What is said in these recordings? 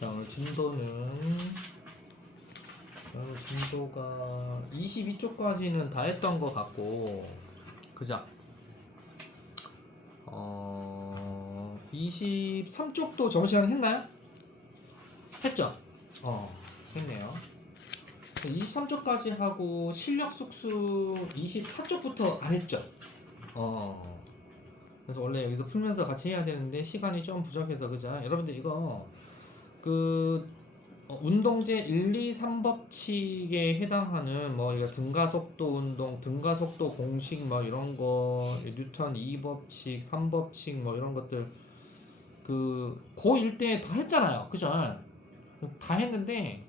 자, 오늘 진도가 22쪽까지는 다 했던 것 같고, 그죠? 23쪽도 점심시간 했나요? 했죠? 했네요. 23쪽까지 하고 실력 숙수 24쪽부터 안 했죠? 그래서 원래 여기서 풀면서 같이 해야 되는데 시간이 좀 부족해서, 그죠? 여러분들 이거 운동제 1, 2, 3법칙에 해당하는 뭐 이거 등가속도 운동, 등가속도 공식 뭐 이런 거, 뉴턴 2법칙, 3법칙 뭐 이런 것들 고1 때 다 했잖아요. 그죠? 다 했는데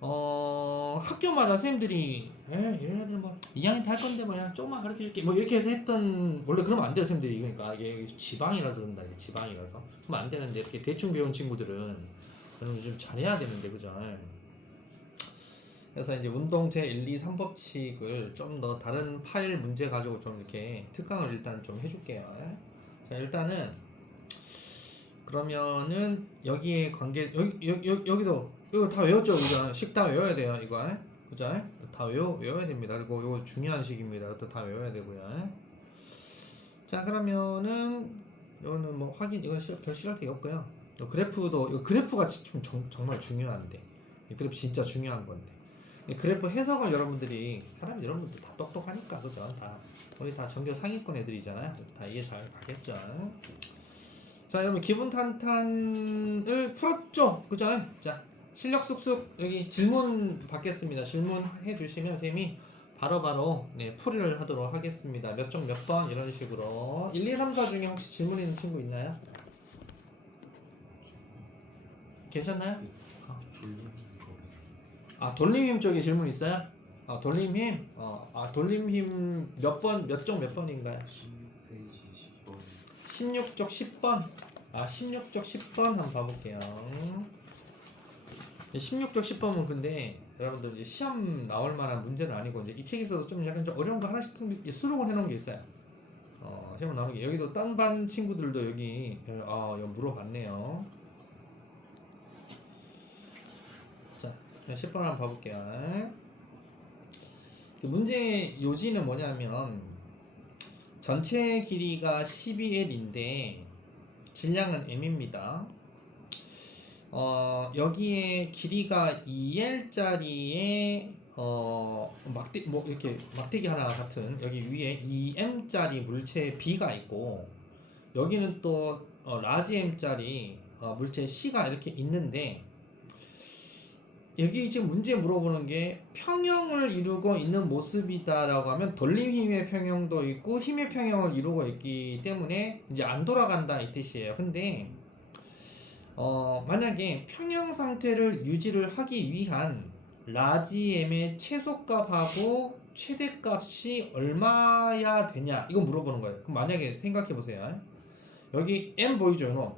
학교마다 선생님들이 얘네들 뭐 2학년 다 할 건데 뭐야 조금만 가르쳐 줄게 뭐 이렇게 해서 했던, 원래 그러면 안 돼요 선생님들이. 그러니까 이게 지방이라서 그런다. 지방이라서 그러면 안 되는데, 이렇게 대충 배운 친구들은 그럼 좀 잘해야 되는데, 그죠? 그래서 이제 운동 제 1, 2, 3법칙을 좀 더 다른 파일 문제 가지고 좀 이렇게 특강을 일단 좀 해줄게요. 자, 일단은 그러면은 여기에 관계 여기도 이거 다 외웠죠, 그죠? 식 다 외워야 돼요, 이거. 그죠? 다 외워야 됩니다. 그리고 이거 중요한 식입니다. 이것도 다 외워야 되고요. 자, 그러면은 이거는 뭐 확인, 이건 별 실할 게 없고요. 그래프도, 이거 그래프가 정말 중요한데, 이 그래프 진짜 중요한 건데, 이 그래프 해석을 여러분들 다 똑똑하니까, 그죠? 다 우리 다 전교 상위권 애들이잖아요. 다 이해 잘 가겠죠? 자, 여러분 기분 탄탄을 풀었죠? 그죠? 자, 실력 쑥쑥 여기 질문 받겠습니다. 질문 해주시면 쌤이 바로바로 풀이를 하도록 하겠습니다. 몇 점 몇 번 이런 식으로. 1, 2, 3, 4 중에 혹시 질문 있는 친구 있나요? 괜찮나요? 돌림힘 쪽에 질문 있어요? 돌림힘? 돌림힘 몇 번, 몇 쪽 몇 번인가요? 16쪽 10번. 16쪽 10번 한번 봐볼게요. 16쪽 10번은 근데 여러분들 이제 시험 나올 만한 문제는 아니고, 이제 이 책에서도 좀 약간 좀 어려운 거 하나씩 수록을 해놓은 게 있어요. 시험 나오는 게, 여기도 딴 반 친구들도 여기 물어봤네요. 자, 10번 한번 봐볼게요. 문제 요지는 뭐냐면, 전체 길이가 12L인데 질량은 M입니다. 여기에 길이가 2L짜리에 이렇게 막대기 하나 같은, 여기 위에 2M짜리 물체 B가 있고, 여기는 또 라지 M짜리 물체 C가 이렇게 있는데, 여기 지금 문제 물어보는 게 평형을 이루고 있는 모습이다라고 하면 돌림 힘의 평형도 있고 힘의 평형을 이루고 있기 때문에 이제 안 돌아간다 이 뜻이에요. 근데 만약에 평형 상태를 유지를 하기 위한 라지 m의 최소값하고 최대값이 얼마야 되냐, 이거 물어보는 거예요. 그럼 만약에 생각해 보세요. 여기 m 보이죠?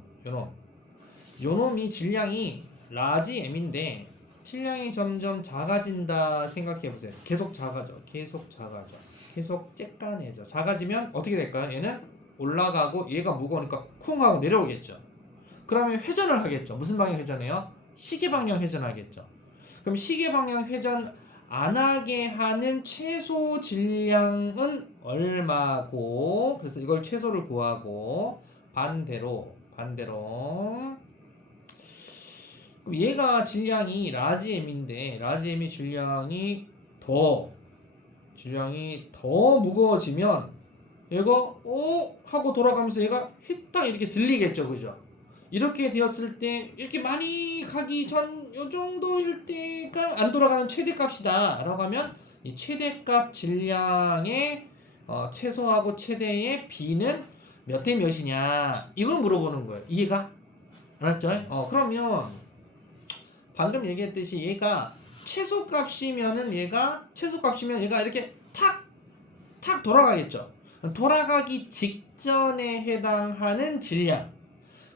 요놈이 질량이 라지 m인데 질량이 점점 작아진다 생각해보세요. 계속 작아져. 계속 쬐깐해져. 작아지면 어떻게 될까요? 얘는 올라가고 얘가 무거우니까 쿵 하고 내려오겠죠. 그러면 회전을 하겠죠. 무슨 방향 회전해요? 시계 방향 회전하겠죠. 그럼 시계 방향 회전 안 하게 하는 최소 질량은 얼마고, 그래서 이걸 최소를 구하고, 반대로 얘가 질량이 라지 m인데 라지 m이 질량이 더 무거워지면 얘가 하고 돌아가면서 얘가 휘딱 이렇게 들리겠죠, 그죠? 이렇게 되었을 때 이렇게 많이 가기 전 요 정도일 때가 안 돌아가는 최대값이다 라고 하면, 이 최대값 질량의 최소하고 최대의 B는 몇 대 몇이냐, 이걸 물어보는 거예요. 이해가? 알았죠? 그러면 방금 얘기했듯이 얘가 최소값이면 얘가 이렇게 탁 돌아가겠죠. 돌아가기 직전에 해당하는 질량.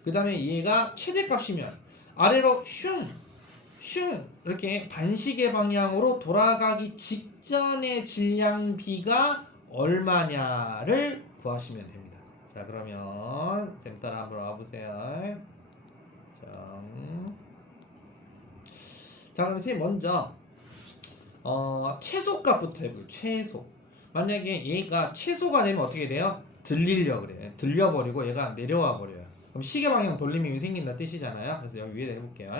그 다음에 얘가 최대값이면 아래로 슝 이렇게 반시계 방향으로 돌아가기 직전의 질량 B가 얼마냐를 구하시면 됩니다. 자, 그러면 쌤 따라 한번 와보세요. 자, 자, 그럼 선생님 먼저 최소값부터 해볼게요. 최소. 만약에 얘가 최소가 되면 어떻게 돼요? 들리려 그래. 들려버리고 얘가 내려와 버려요. 그럼 시계 방향 돌림이 생긴다 뜻이잖아요. 그래서 여기 위에다 해볼게요.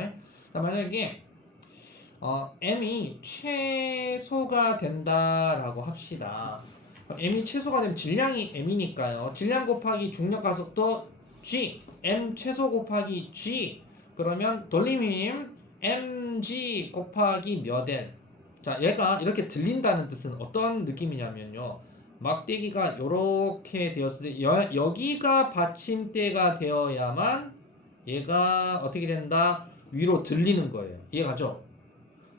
자, 만약에 m이 최소가 된다라고 합시다. 그럼 m이 최소가 되면 질량이 m이니까요. 질량 곱하기 중력 가속도 g, m 최소 곱하기 g. 그러면 돌림힘 mg 곱하기 몇 L. 자, 얘가 이렇게 들린다는 뜻은 어떤 느낌이냐면요. 막대기가 요렇게 되었을 때 여기가 받침대가 되어야만 얘가 어떻게 된다? 위로 들리는 거예요. 이해가죠?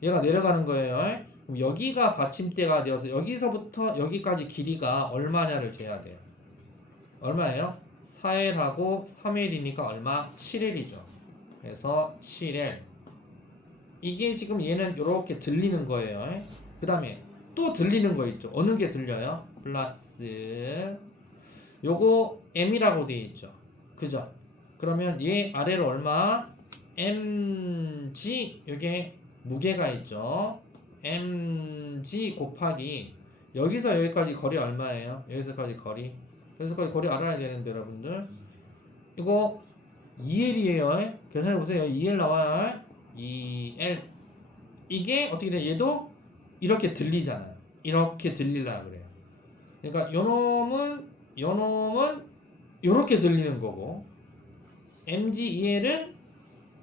얘가 내려가는 거예요. 그럼 여기가 받침대가 되어서 여기서부터 여기까지 길이가 얼마냐를 재야 돼요. 얼마예요? 4L하고 3L이니까 얼마? 7L이죠. 그래서 7L. 이게 지금 얘는 이렇게 들리는 거예요. 그 다음에 또 들리는 거 있죠. 어느 게 들려요? 플러스 요거 m이라고 되어 있죠. 그죠? 그러면 얘 아래로 얼마? mg. 요게 무게가 있죠. mg 곱하기 여기서 여기까지 거리 얼마예요? 여기서까지 거리. 여기서까지 거리 알아야 되는데 여러분들 이거 2L이에요. 계산해 보세요. 2L 나와요. 2L. 이게 어떻게 돼? 얘도 이렇게 들리잖아요. 이렇게 들리려고 그래요. 그러니까 요놈은 요렇게 들리는 거고 MG2L은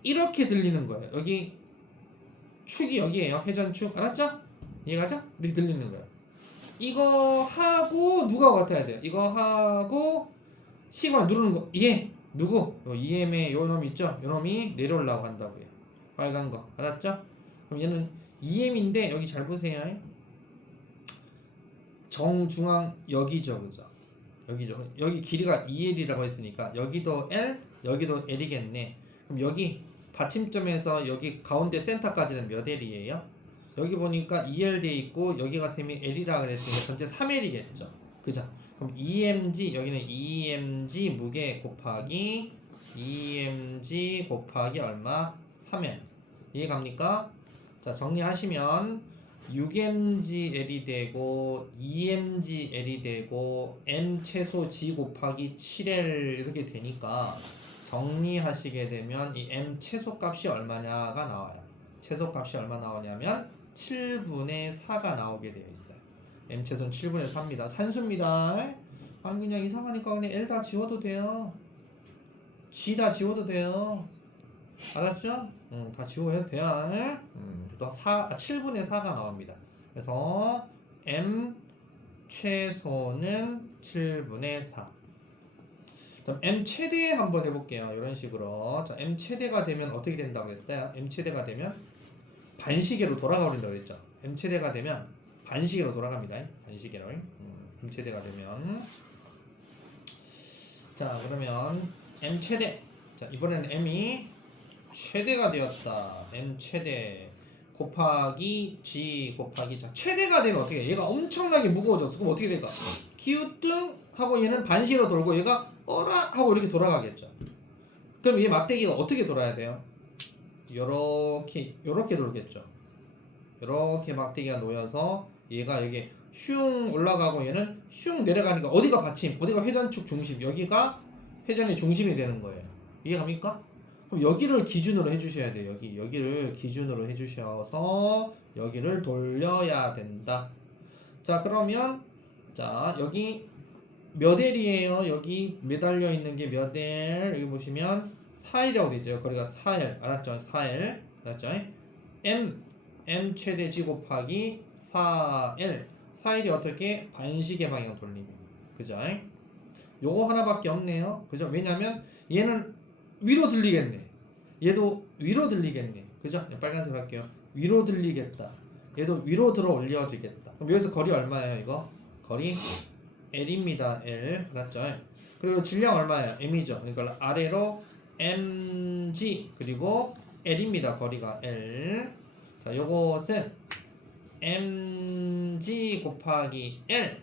이렇게 들리는 거예요. 여기 축이 여기에요. 회전축. 알았죠? 이해가죠? 이렇게 들리는 거예요. 이거 하고 누가 같아야 돼요? 이거 하고 시그마 누르는 거. 이게 누구? EM의 요 놈 있죠? 요 놈이 내려오려고 한다고요. 빨간 거. 알았죠? 그럼 얘는 EM인데 여기 잘 보세요. 정중앙 여기죠. 그죠? 여기죠. 여기 길이가 2L이라고 했으니까 여기도 L, 여기도 L이겠네. 그럼 여기 받침점에서 여기 가운데 센터까지는 몇 L이에요? 여기 보니까 2L 돼 있고 여기가 셈이 L이라 그랬으니까 전체 3L이겠죠. 그죠? 그럼 EMG 여기는 EMG 무게 곱하기 EMG 곱하기 얼마? 3L. 이해 갑니까? 자, 정리하시면 6mgL이 되고 2mgL이 되고 m 최소 g 곱하기 7L 이렇게 되니까 정리하시게 되면 이 m 최소 값이 얼마냐가 나와요. 최소 값이 얼마 나오냐면 7분의 4가 나오게 되어 있어요. m 최소는 7분의 4입니다. 산수입니다. 아니 그냥 이상하니까 그냥 L 다 지워도 돼요. G 다 지워도 돼요. 알았죠? 다 지워도 돼요. 그래서 7분의 4가 나옵니다. 그래서 m 최소는 7분의 4. 그럼 m 최대 한번 해볼게요. 이런 식으로. 자, m 최대가 되면 어떻게 된다고 했어요? m 최대가 되면 반시계로 돌아가 버린다고 했죠. m 최대가 되면 반시계로 돌아갑니다. 반시계로. m 최대가 되면. 자, 그러면 m 최대. 자, 이번에는 m이 최대가 되었다. m 최대 곱하기 g 곱하기. 자, 최대가 되면 어떻게 해? 얘가 엄청나게 무거워졌어. 그럼 어떻게 될까? 기우뚱 하고 얘는 반시로 돌고 얘가 어라 하고 이렇게 돌아가겠죠. 그럼 얘 막대기가 어떻게 돌아야 돼요? 요렇게 돌겠죠. 요렇게 막대기가 놓여서 얘가 여기 슝 올라가고 얘는 슝 내려가니까 어디가 받침? 어디가 회전축 중심? 여기가 회전의 중심이 되는 거예요. 이해갑니까? 그럼 여기를 기준으로 해주셔야 돼요. 여기를 기준으로 해주셔서 여기를 돌려야 된다. 자, 그러면 자, 여기 몇 L이에요? 여기 매달려 있는 게 몇 L? 여기 보시면 4L이라고 되죠. 거리가 4L. 알았죠? 4L. 알았죠? M 최대 G 곱하기 4L. 4L이 어떻게? 반시계 방향 돌림. 그죠? 요거 하나밖에 없네요. 그죠? 왜냐면 얘는 위로 들리겠네. 얘도 위로 들리겠네. 그죠? 빨간색 할게요. 위로 들리겠다. 얘도 위로 들어 올려주겠다. 그럼 여기서 거리 얼마예요? 이거? 거리 L입니다. L. 맞죠? 그리고 질량 얼마예요? M이죠. 그러니까 아래로 mg 그리고 L입니다. 거리가 L. 자, 요것은 mg 곱하기 L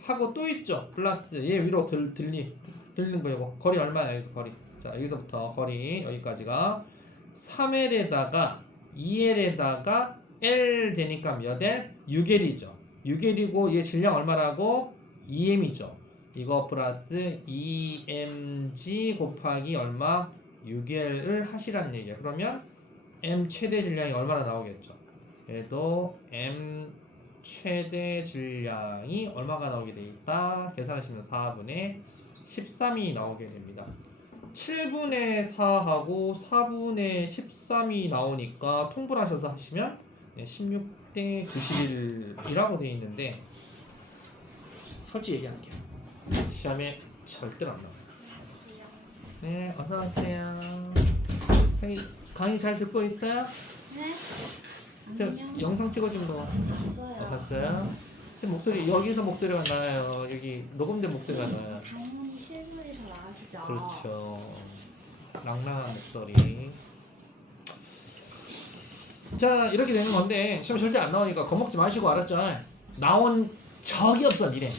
하고 또 있죠. 플러스 얘 위로 들리는 거 이거. 거리 얼마야? 여기서 거리. 자, 여기서부터 거리 여기까지가 3L에다가 2L에다가 L 되니까 몇 L? 6L이죠. 6L이고 얘 질량 얼마라고? 2M이죠. 이거 플러스 2mg 곱하기 얼마? 6L을 하시란 얘기야. 그러면 M 최대 질량이 얼마나 나오겠죠? 얘도 M 최대 질량이 얼마가 나오게 돼 있다. 계산하시면 4분의 13이 나오게 됩니다. 7분의 4하고 4분의 13이 나오니까 통분하셔서 하시면 16대 91이라고 되어 있는데 솔직히 얘기할게요. 시험에 절대로 안 나와요. 네, 어서 오세요. 저기 강의 잘 듣고 있어요? 네. 쌤 영상 찍어준 거 봤어요. 봤어요? 쌤 목소리 여기서 목소리가 나요. 여기 녹음된 목소리가 나요. 당연히 실물이 더 나으시죠. 그렇죠. 랑랑한 목소리. 자, 이렇게 되는 건데 시험 절대 안 나오니까 겁먹지 마시고, 알았죠? 나온 적이 없어 미래.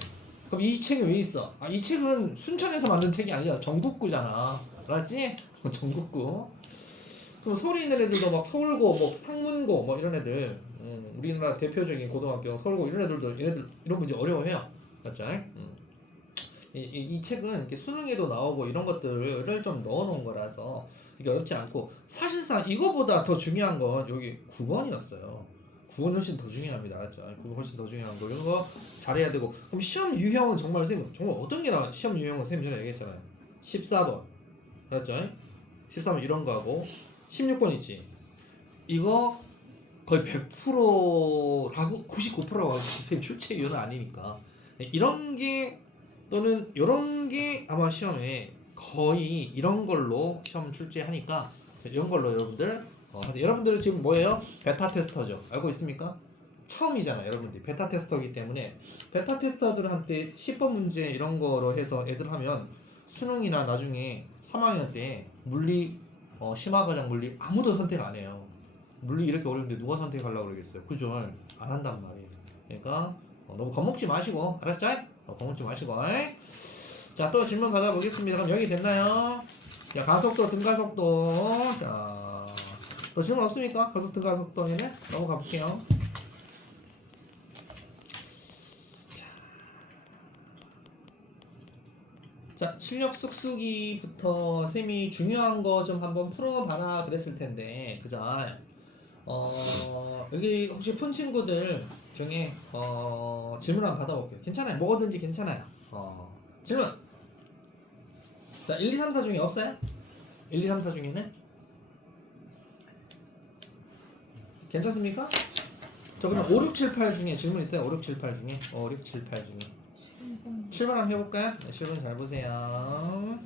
그럼 이 책이 왜 있어? 아, 이 책은 순천에서 만든 책이 아니잖아. 전국구잖아. 알았지? 전국구. 그럼 서울에 있는 애들도 막 서울고, 뭐 상문고, 뭐 이런 애들, 우리나라 대표적인 고등학교 서울고 이런 애들도 얘네들 이런 문제 어려워해요. 맞죠? 이 책은 이렇게 수능에도 나오고 이런 것들을 좀 넣어놓은 거라서 이게 어렵지 않고, 사실상 이거보다 더 중요한 건 여기 9번이었어요. 9번 훨씬 더 중요합니다. 알았죠? 9번 훨씬 더 중요한 거. 이런 거 잘해야 되고. 그럼 시험 유형은 정말 정말 어떤 게 나와? 시험 유형은 쌤이 전에 얘기했잖아요. 14번. 알았죠? 13번 이런 거 하고 16번 있지. 이거 거의 100%라고 99%라고 하지. 쌤 출제 위원은 아니니까. 이런 게 또는 이런 게 아마 시험에 거의 이런 걸로 시험 출제하니까 이런 걸로 여러분들 여러분들은 지금 뭐예요? 베타 테스터죠. 알고 있습니까? 처음이잖아. 여러분들이 베타 테스터이기 때문에 베타 테스터들한테 10번 문제 이런 거로 해서 애들 하면 수능이나 나중에 3학년 때 물리 심화과정 물리 아무도 선택 안 해요. 물리 이렇게 어려운데 누가 선택하려고 그러겠어요. 그죠? 안 한단 말이에요. 그러니까 너무 겁먹지 마시고, 알았죠? 겁먹지 마시고. 자, 또 질문 받아보겠습니다. 그럼 여기 됐나요? 자, 가속도, 등가속도. 자, 또 질문 없습니까? 가속, 등가속도에는 넘어가 볼게요. 자, 출력 쑥쑥이부터 쌤이 중요한 거 좀 한번 풀어봐라 그랬을 텐데, 그죠? 여기 혹시 푼 친구들 중에 질문 한번 받아볼게요. 괜찮아요. 뭐든지 괜찮아요. 질문. 자, 1, 2, 3, 4 중에 없어요? 1, 2, 3, 4 중에는? 괜찮습니까? 저 그럼 5, 6, 7, 8 중에 질문 있어요? 5, 6, 7, 8 중에? 5, 6, 7, 8 중에 7번 한번 해볼까요? 네, 7번 잘 보세요.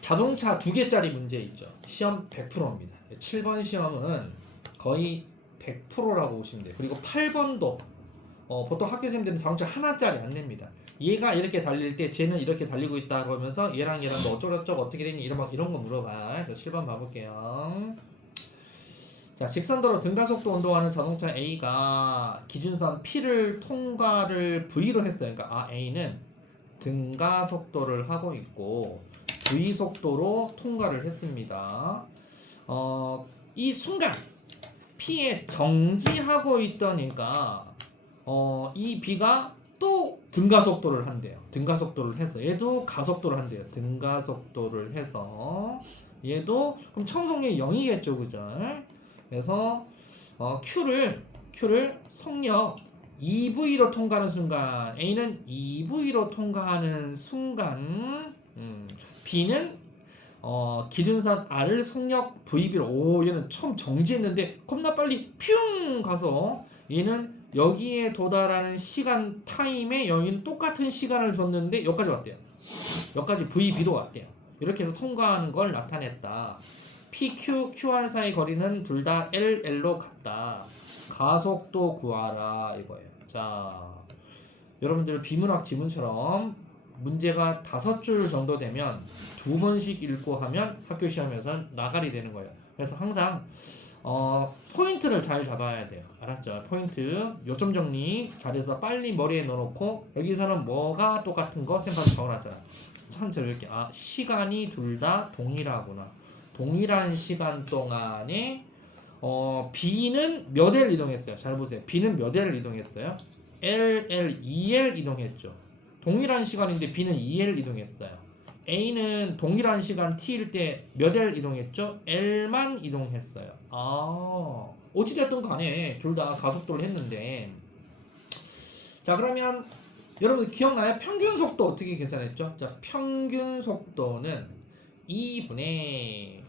자동차 2개짜리 문제 있죠. 시험 100%입니다. 7번 시험은 거의 100%라고 보시면 돼요. 그리고 8번도 보통 학교생들은 자동차 하나짜리 안 냅니다. 얘가 이렇게 달릴 때 쟤는 이렇게 달리고 있다 그러면서 얘랑 뭐 어쩌고저쩌고 어떻게 되니 이런 거 물어봐. 자, 7번 봐볼게요. 자, 직선도로 등가속도 운동하는 자동차 A가 기준선 P를 통과를 V로 했어요. 그러니까 A는 등가속도를 하고 있고 V 속도로 통과를 했습니다. 이 순간 P에 정지하고 있던 얘가 이 B가 또 등가속도를 한대요. 등가속도를 해서 얘도 가속도를 한대요. 등가속도를 해서 얘도 그럼 처음 속력이 0이겠죠, 그죠? 그래서 Q를 속력 EV로 통과하는 순간 A는 EV로 통과하는 순간 B는 기준선 R을 속력 VB로 얘는 처음 정지했는데 겁나 빨리 퓨 가서 얘는 여기에 도달하는 시간 타임에 여기는 똑같은 시간을 줬는데 여기까지 왔대요. 여기까지 VB로 왔대요. 이렇게 해서 통과하는 걸 나타냈다. PQ, QR 사이 거리는 둘 다 LL로 같다. 가속도 구하라 이거예요. 자, 여러분들 비문학 지문처럼 문제가 5줄 정도 되면 2번씩 읽고 하면 학교 시험에서 나가리 되는 거예요. 그래서 항상 포인트를 잘 잡아야 돼요. 알았죠? 포인트 요점 정리 잘해서 빨리 머리에 넣어놓고 여기서는 뭐가 똑같은 거 생각하고 적어놨잖아. 천천히 이렇게 시간이 둘 다 동일하구나. 동일한 시간 동안에 B는 몇 L 이동했어요? 잘 보세요. B는 몇 L 이동했어요? L 2L 이동했죠. 동일한 시간인데 B는 2L 이동했어요. A는 동일한 시간 T일 때 몇 L 이동했죠? L만 이동했어요. 어찌됐든 간에 둘 다 가속도를 했는데, 자 그러면 여러분들 기억나요? 평균 속도 어떻게 계산했죠? 자 평균 속도는 2분의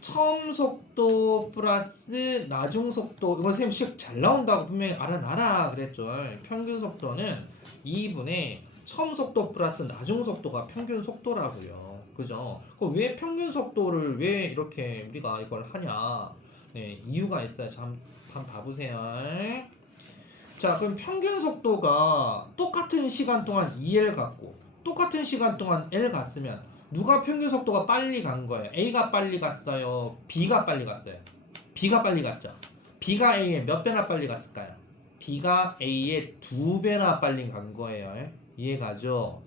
처음 속도 플러스 나중 속도. 이거 선생님 식 잘 나온다고 분명히 알아놔라 그랬죠. 평균 속도는 2분의 처음 속도 플러스 나중 속도가 평균 속도라고요. 그죠? 그럼 왜 평균 속도를 왜 이렇게 우리가 이걸 하냐? 네, 이유가 있어요. 자, 한번 봐보세요. 자, 그럼 평균 속도가 똑같은 시간 동안 2L 갔고 똑같은 시간 동안 L 갔으면 누가 평균 속도가 빨리 간 거예요? A가 빨리 갔어요? B가 빨리 갔어요? B가 빨리 갔죠? B가 A에 몇 배나 빨리 갔을까요? B가 A에 2배나 빨리 간 거예요. 이해가죠?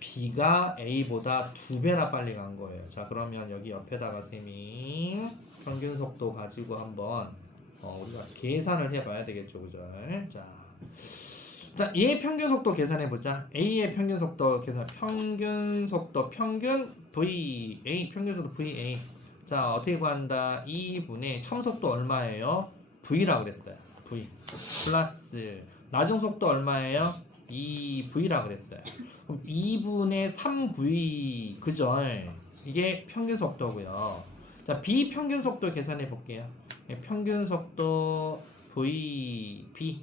B가 A보다 2배나 빨리 간 거예요. 자 그러면 여기 옆에다가 쌤이 평균 속도 가지고 한번 우리가 계산을 해봐야 되겠죠, 그죠? 자, 얘의 평균 속도 계산해보자. A의 평균 속도 계산. 평균 V A 평균 속도 V A. 자 어떻게 구한다? 2분의 처음 속도 얼마예요? V라고 그랬어요. V 플러스 나중 속도 얼마예요? 2V라고 그랬어요. 그럼 2분의 3V 그죠? 이게 평균 속도고요. 자 B 평균 속도 계산해 볼게요. 평균 속도 VB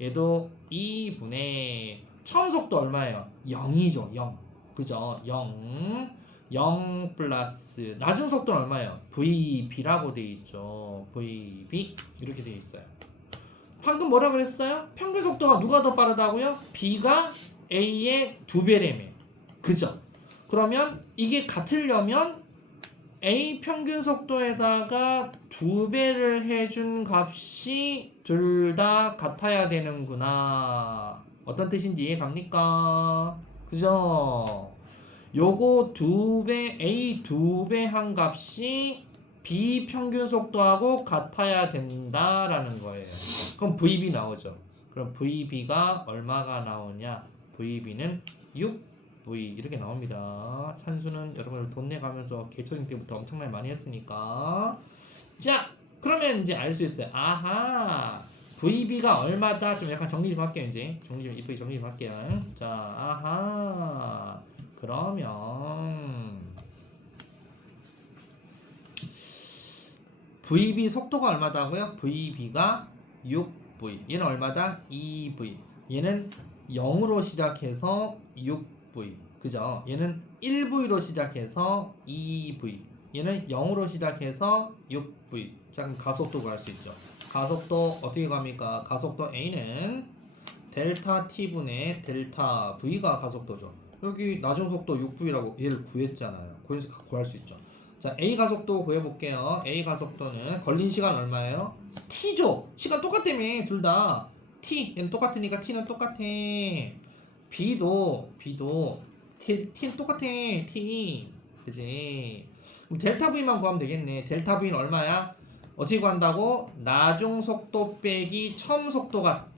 얘도 2분의 처음 속도 얼마예요? 0이죠. 0 그죠? 0 플러스 나중 속도는 얼마예요? VB라고 돼 있죠. VB 이렇게 돼 있어요. 방금 뭐라 그랬어요? 평균 속도가 누가 더 빠르다고요? B가 A의 2배래며 그죠? 그러면 이게 같으려면 A 평균 속도에다가 2배를 해준 값이 둘 다 같아야 되는구나. 어떤 뜻인지 이해 갑니까? 그죠? 요거 2배, A 2배 한 값이 B 평균 속도하고 같아야 된다라는 거예요. 그럼 VB 나오죠. 그럼 VB가 얼마가 나오냐? VB는 6V 이렇게 나옵니다. 산수는 여러분들 돈 내가면서 개초딩 때부터 엄청나게 많이 했으니까. 자, 그러면 이제 알 수 있어요. 아하, VB가 얼마다? 좀 약간 정리 좀 할게요. 이제 이쁘게 정리 좀 할게요. 자, 아하, 그러면 VB 속도가 얼마다고요? VB가 6V. 얘는 얼마다? 2V. 얘는 0으로 시작해서 6V. 그죠? 얘는 1V로 시작해서 2V. 얘는 0으로 시작해서 6V. 자, 그럼 가속도 구할 수 있죠. 가속도 어떻게 구합니까? 가속도 A는 델타 T분의 델타 V가 가속도죠. 여기 나중 속도 6V라고 얘를 구했잖아요. 그래서 구할 수 있죠. 자, A 가속도 구해볼게요. A 가속도는 걸린 시간 얼마예요? T죠. 시간 똑같다며 둘 다. T 얘는 똑같으니까 T는 똑같아. B도 T는 똑같아. T 그지? 그럼 델타 V만 구하면 되겠네. 델타 V는 얼마야? 어떻게 구한다고? 나중 속도 빼기 처음 속도가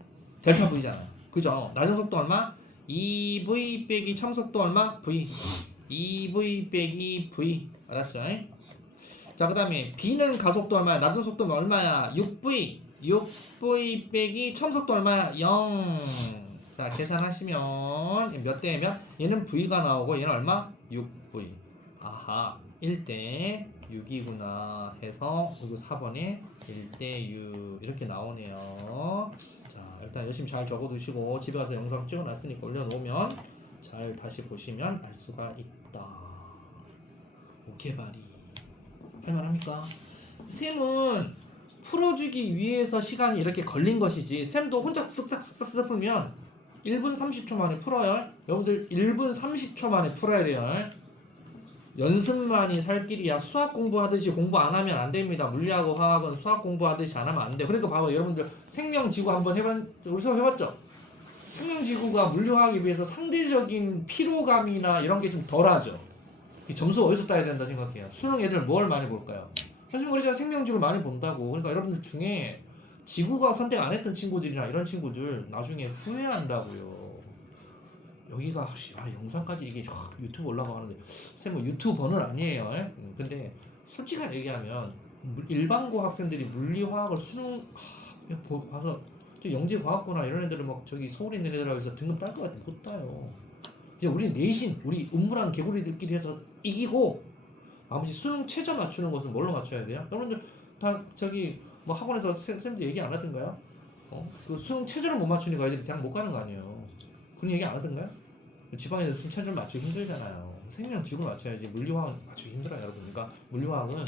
델타 V잖아. 그죠? 나중 속도 얼마? 2V 빼기 처음 속도 얼마? V. 2V 빼기 V. 알았죠? 자, 그 다음에 B는 가속도 얼마야? 나중 속도는 얼마야? 6V 빼기 처음 속도 얼마야? 0. 자, 계산하시면 몇 대 몇? 얘는 V가 나오고 얘는 얼마? 6V. 아하, 1대 6이구나 해서 이거 4번에 1대 6 이렇게 나오네요. 자, 일단 열심히 잘 적어두시고 집에 가서 영상 찍어놨으니까 올려놓으면 잘 다시 보시면 알 수가 있다. 오케바리 할만합니까? 쌤은 풀어주기 위해서 시간이 이렇게 걸린 것이지 쌤도 혼자 쓱싹 풀면 1분 30초 만에 풀어요. 여러분들 1분 30초 만에 풀어야 돼요. 연습만이 살 길이야. 수학 공부하듯이 공부 안 하면 안 됩니다. 물리하고 화학은 수학 공부하듯이 안 하면 안 돼. 그러니까 봐봐, 여러분들 생명지구 한번 우리 수업 해봤죠? 생명지구가 물리화학에 비해서 상대적인 피로감이나 이런 게 좀 덜하죠. 점수 어디서 따야 된다 생각해요? 수능 애들 뭘 많이 볼까요? 사실 우리가 생명지구를 많이 본다고. 그러니까 여러분들 중에 지구가 선택 안 했던 친구들이나 이런 친구들 나중에 후회한다고요. 여기가 영상까지 이게 유튜브 올라가는데 선생님 뭐 유튜버는 아니에요. 근데 솔직하게 얘기하면 일반고 학생들이 물리화학을 수능 그냥 봐서 영재과학고나 이런 애들은 막 저기 서울에 있는 애들하고 해서 등급 딸 것 같아. 못 따요. 이제 우리 내신 우리 음무랑 개구리들끼리 해서 이기고 나머지 수능 최저 맞추는 것은 뭘로 맞춰야 돼요? 여러분들 다 저기 뭐 학원에서 선생님들 얘기 안 하던가요? 그 수능 최저를 못 맞추니까 애들이 대학 못 가는 거 아니에요. 그런 얘기 안 하던가요? 지방에서 수능 최저를 맞추기 힘들잖아요. 생명지구를 맞춰야지 물리화학 맞추기 힘들어요, 여러분. 그러니까 물리화학은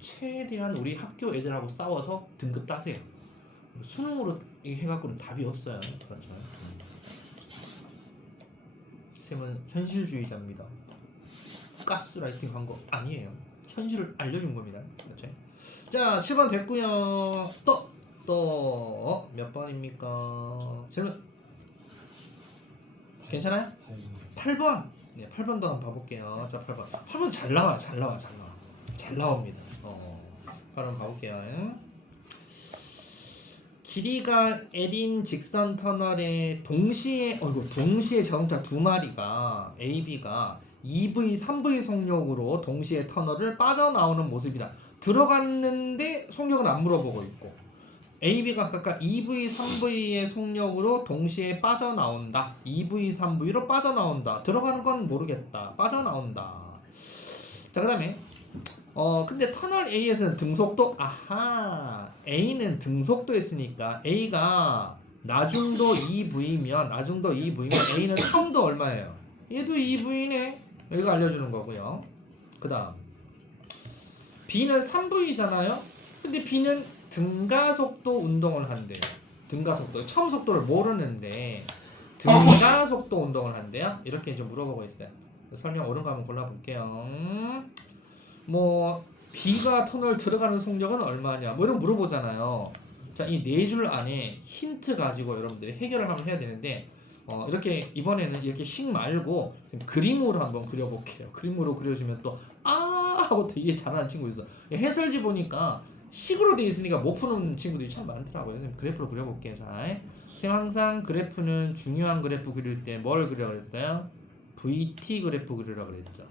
최대한 우리 학교 애들하고 싸워서 등급 따세요. 수능으로 이게 해갖고는 답이 없어요. 그렇죠. 쌤은 현실주의자입니다. 가스라이팅 한 거 아니에요. 현실을 알려준 겁니다. 그렇죠? 자, 7번 됐고요. 또 몇 번입니까? 질문. 괜찮아요? 8번. 네, 8번도 한번 봐볼게요. 자, 8번. 8번 잘 나옵니다. 8번 봐볼게요. 길이가 L인 직선 터널에 동시에 자동차 두 마리가 A, B가 2V, 3V 속력으로 동시에 터널을 빠져나오는 모습이다. 들어갔는데 속력은 안 물어보고 있고 A, B가 각각 2V, 3V의 속력으로 동시에 빠져나온다. 2V, 3V로 빠져나온다. 들어가는 건 모르겠다. 빠져나온다. 자, 그 다음에 근데 터널 A에서는 등속도 A는 등속도 했으니까 A가 나중도 2V면 A는 처음도 얼마예요? 얘도 2V네. 여기가 알려주는 거고요. 그 다음 B는 3V잖아요. 근데 B는 등가속도 운동을 한대요. 등가속도 처음 속도를 모르는데 등가속도 운동을 한대요. 이렇게 좀 물어보고 있어요. 설명 옳은 거 한번 골라볼게요. 뭐 B가 터널 들어가는 속력은 얼마냐 뭐 이런 물어보잖아요. 자, 이 네 줄 안에 힌트 가지고 여러분들이 해결을 한번 해야 되는데 이렇게 이번에는 이렇게 식 말고 그림으로 한번 그려볼게요. 그림으로 그려주면 또 하고 되게 잘하는 친구 있어. 해설지 보니까 식으로 돼 있으니까 못 푸는 친구들이 참 많더라고요. 선생님 그래프로 그려볼게요. 자, 선생님 항상 그래프는 중요한 그래프 그릴 때 뭘 그려 그랬어요? VT 그래프 그리라 그랬죠.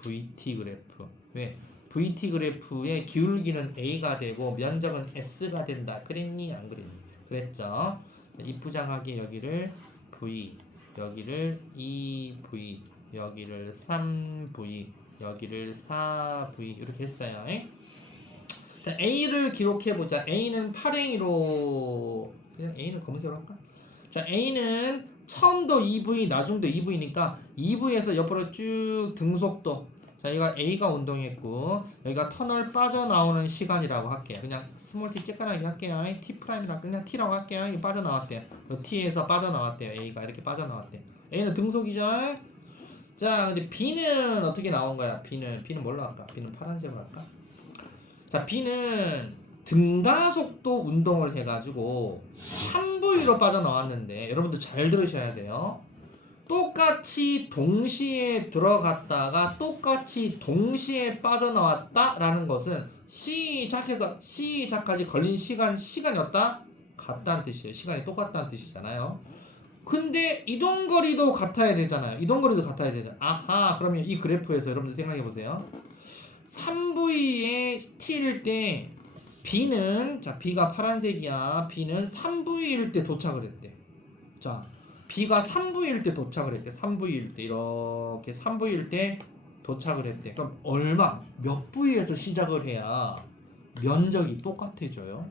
VT 그래프. 왜? VT 그래프의 기울기는 A가 되고 면적은 S가 된다. 그랬니? 안 그랬니? 그랬죠. 이부장하게 여기를 V, 여기를 2V, 여기를 3V, 여기를 4V 이렇게 했어요. 자, A를 기록해보자. A는 8행이로 그냥 A는 검은색으로 할까? 자, A는 처음도 2V, 나중도 2V니까 2V에서 옆으로 쭉 등속도. 자, 여기가 A가 운동했고 여기가 터널 빠져나오는 시간이라고 할게요. 그냥 스몰 t 쬐깐하게 할게요. T'이랑 그냥 T라고 할게요. 이게 빠져나왔대요. T에서 빠져나왔대요. A가 이렇게 빠져나왔대요. A는 등속이죠. 자, 근데 B는 어떻게 나온 거야? B는 뭘로 할까? B는 파란색으로 할까? 자, B는 등가속도 운동을 해가지고 3V로 빠져나왔는데 여러분들 잘 들으셔야 돼요. 똑같이 동시에 들어갔다가 똑같이 동시에 빠져나왔다라는 것은 시작까지 걸린 시간이었다? 같다는 뜻이에요. 시간이 똑같다는 뜻이잖아요. 근데 이동거리도 같아야 되잖아요. 그러면 이 그래프에서 여러분들 생각해 보세요. 3V에 T일 때 B는 B가 파란색이야. B는 3V일 때 도착을 했대. 자, B가 3V일 때 도착을 했대. 3V일 때 이렇게 3V일 때 도착을 했대. 그럼 몇 V에서 시작을 해야 면적이 똑같아져요?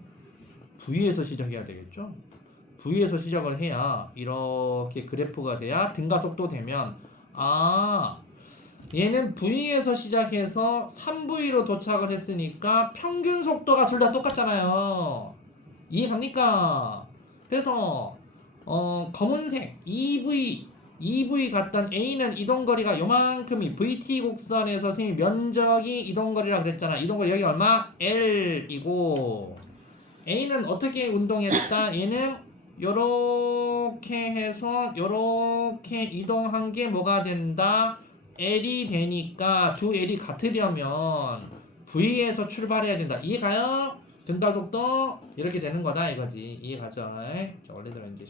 V에서 시작해야 되겠죠? V에서 시작을 해야 이렇게 그래프가 돼야 등가속도 되면 얘는 V에서 시작해서 3V로 도착을 했으니까 평균 속도가 둘 다 똑같잖아요. 이해갑니까? 그래서 검은색 EV 갔던 A는 이동거리가 요만큼이 VT 곡선에서 선생님이 면적이 이동거리라 그랬잖아. 이동거리 여기 얼마? L이고 A는 어떻게 운동했다? 얘는 요렇게 해서 요렇게 이동한 게 뭐가 된다? L이 되니까 두 L이 같으려면 V에서 출발해야 된다. 이해가요? 등가속도 이렇게 되는 거다 이거지. 이해가죠? 자, 원래대로 이제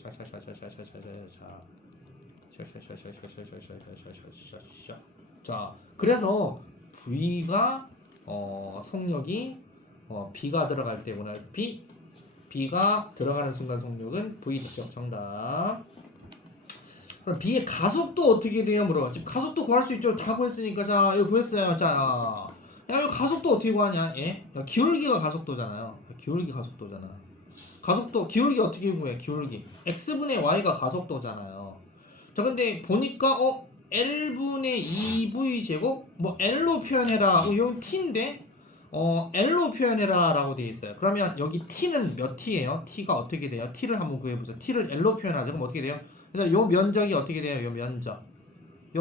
자, 그래서 V가 속력이 B가 들어갈 때구나. 그래서 B가 들어가는 순간 속력은 V 득격 정답. 그럼 B의 가속도 어떻게 돼요? 물어봐. 지금 가속도 구할 수 있죠. 다 구했으니까. 자, 이거 구했어요. 자, 야, 이거 가속도 어떻게 구하냐? 예? 야, 기울기가 가속도잖아요. 기울기 가속도잖아. 가속도 기울기 어떻게 구해? 기울기 x분의 y가 가속도잖아요. 자, 근데 보니까 L분의 2v 제곱 뭐 L로 표현해라. 여기 t인데 L로 표현해라 라고 되어 있어요. 그러면 여기 t는 몇 t예요? t가 어떻게 돼요? t를 한번 구해보자. t를 L로 표현하자. 그럼 어떻게 돼요? 그다음 요 면적이 어떻게 돼요? 요